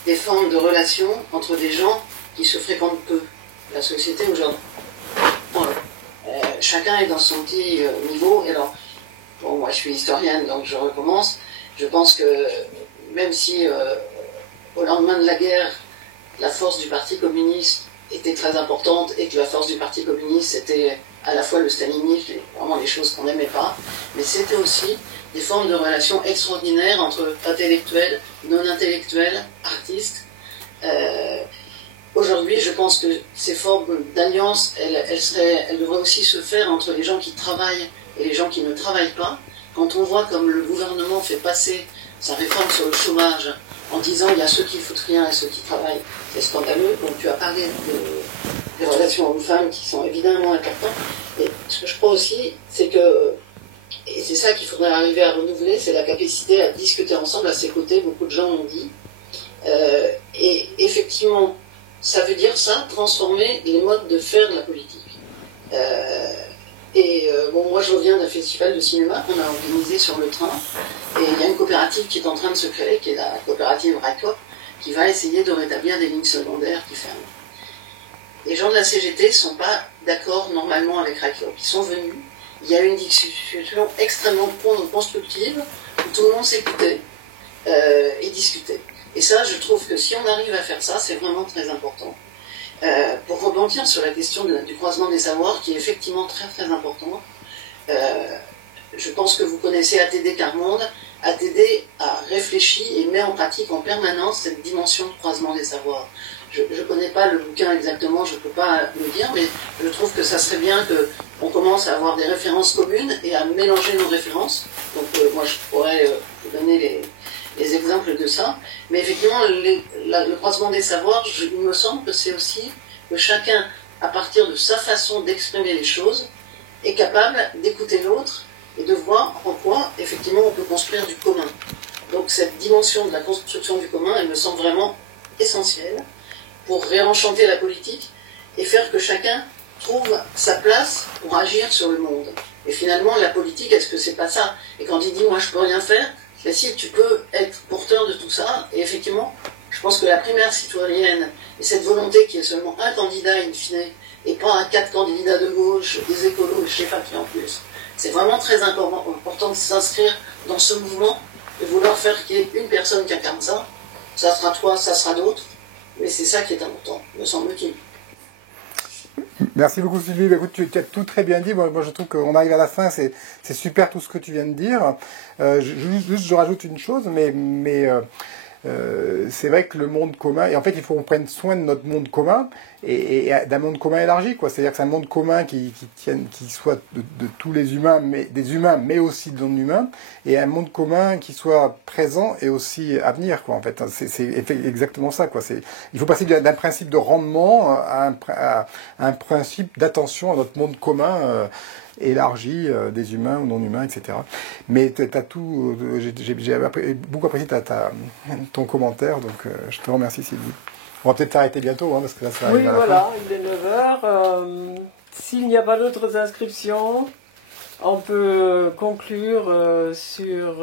des formes de relations entre des gens qui se fréquentent peu. La société aujourd'hui, chacun est dans son petit niveau. Et alors, bon, moi je suis historienne, donc je recommence. Je pense que même si au lendemain de la guerre, la force du Parti communiste était très importante et que la force du Parti communiste c'était à la fois le stalinisme et vraiment les choses qu'on n'aimait pas, mais c'était aussi des formes de relations extraordinaires entre intellectuels, non-intellectuels, artistes. Aujourd'hui, je pense que ces formes d'alliance, elles devraient aussi se faire entre les gens qui travaillent et les gens qui ne travaillent pas, quand on voit comme le gouvernement fait passer sa réforme sur le chômage en disant il y a ceux qui foutent rien et ceux qui travaillent, c'est scandaleux. Donc tu as parlé des relations hommes-femmes qui sont évidemment importantes. Et ce que je crois aussi, c'est que, et c'est ça qu'il faudrait arriver à renouveler, c'est la capacité à discuter ensemble à ses côtés, beaucoup de gens l'ont dit. Et effectivement, ça veut dire ça, transformer les modes de faire de la politique. Bon, moi je reviens d'un festival de cinéma qu'on a organisé sur le train, et il y a une coopérative qui est en train de se créer, qui est la coopérative RACOP, qui va essayer de rétablir des lignes secondaires qui ferment. Les gens de la CGT ne sont pas d'accord normalement avec RACOP. Ils sont venus, il y a eu une discussion extrêmement constructive, où tout le monde s'écoutait et discutait. Et ça, je trouve que si on arrive à faire ça, c'est vraiment très important. Pour rebondir sur la question du croisement des savoirs, qui est effectivement très très important, je pense que vous connaissez ATD Carmonde. ATD a réfléchi et met en pratique en permanence cette dimension de croisement des savoirs. Je ne connais pas le bouquin exactement, je ne peux pas le dire, mais je trouve que ça serait bien qu'on commence à avoir des références communes et à mélanger nos références. Donc moi je pourrais vous donner les exemples de ça. Mais effectivement, le croisement des savoirs, il me semble que c'est aussi que chacun, à partir de sa façon d'exprimer les choses, est capable d'écouter l'autre et de voir en quoi, effectivement, on peut construire du commun. Donc cette dimension de la construction du commun, elle me semble vraiment essentielle pour réenchanter la politique et faire que chacun trouve sa place pour agir sur le monde. Et finalement, la politique, est-ce que c'est pas ça? Et quand il dit « moi je peux rien faire », mais si tu peux être porteur de tout ça, et effectivement, je pense que la primaire citoyenne et cette volonté qu'il y ait seulement un candidat in fine, et pas 4 candidats de gauche, des écolos, je sais pas qui en plus, c'est vraiment très important de s'inscrire dans ce mouvement, de vouloir faire qu'il y ait une personne qui incarne ça. Ça sera toi, ça sera d'autres, mais c'est ça qui est important, me semble-t-il. Merci beaucoup Sylvie. Écoute, tu as tout très bien dit. Moi je trouve qu'on arrive à la fin, c'est super tout ce que tu viens de dire. Je rajoute une chose, mais c'est vrai que le monde commun, et en fait il faut qu'on prenne soin de notre monde commun et d'un monde commun élargi, quoi. C'est-à-dire que c'est un monde commun qui soit de tous les humains, mais des humains, mais aussi de non-humains, et un monde commun qui soit présent et aussi à venir, quoi. En fait, c'est exactement ça, quoi. Il faut passer d'un principe de rendement à un principe d'attention à notre monde commun. Élargi des humains ou non-humains, etc. Mais t'as tout, j'ai beaucoup apprécié ton commentaire, donc je te remercie Sylvie. On va peut-être t'arrêter bientôt, hein, parce que là ça arrive. Oui, voilà, il est 9h. S'il n'y a pas d'autres inscriptions, on peut conclure sur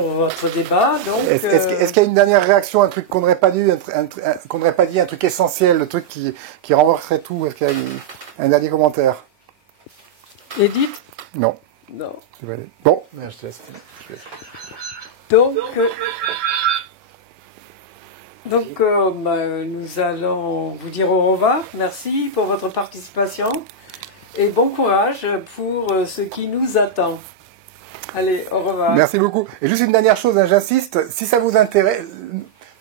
votre débat. Est-ce qu'il y a une dernière réaction, un truc qu'on n'aurait pas dit, un truc essentiel, le truc qui renverserait tout? Est-ce qu'il y a un dernier commentaire? Edith? Non. Non. Bon, je te laisse. Donc nous allons vous dire au revoir. Merci pour votre participation et bon courage pour ce qui nous attend. Allez, au revoir. Merci beaucoup. Et juste une dernière chose, hein, j'insiste, si ça vous intéresse,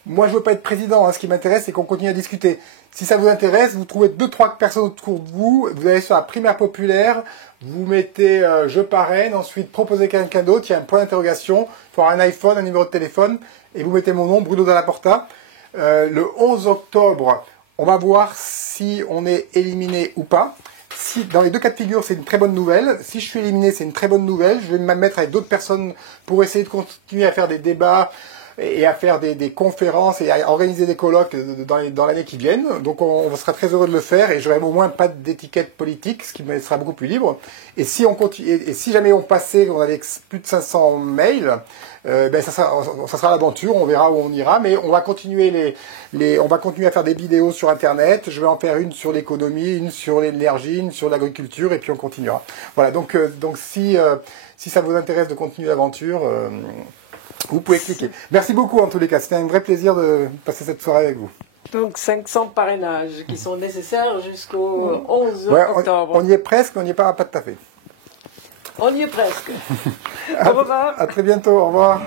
moi je veux pas être président, hein, ce qui m'intéresse c'est qu'on continue à discuter. Si ça vous intéresse, vous trouvez 2-3 personnes autour de vous, vous allez sur la primaire populaire, vous mettez je parraine, ensuite proposez quelqu'un d'autre, il y a un point d'interrogation, il faut avoir un iPhone, un numéro de téléphone, et vous mettez mon nom, Bruno Dalla Porta. Le 11 octobre, on va voir si on est éliminé ou pas. Si, dans les deux cas de figure, c'est une très bonne nouvelle. Si je suis éliminé, c'est une très bonne nouvelle. Je vais me mettre avec d'autres personnes pour essayer de continuer à faire des débats et à faire des conférences et à organiser des colloques dans l'année qui viennent. Donc on sera très heureux de le faire et j'aurai au moins pas d'étiquette politique, ce qui me laissera beaucoup plus libre. Et si on continue, et si jamais on passait, on avait plus de 500 mails, ça sera l'aventure, on verra où on ira, mais on va continuer on va continuer à faire des vidéos sur Internet. Je vais en faire une sur l'économie, une sur l'énergie, une sur l'agriculture, et puis on continuera. Voilà. Donc si ça vous intéresse de continuer l'aventure, vous pouvez cliquer. Merci beaucoup en tous les cas. C'était un vrai plaisir de passer cette soirée avec vous. Donc 500 parrainages qui sont nécessaires jusqu'au 11 octobre. On y est presque, on n'y est pas tout à fait. On y est presque. Au revoir. À très bientôt. Au revoir.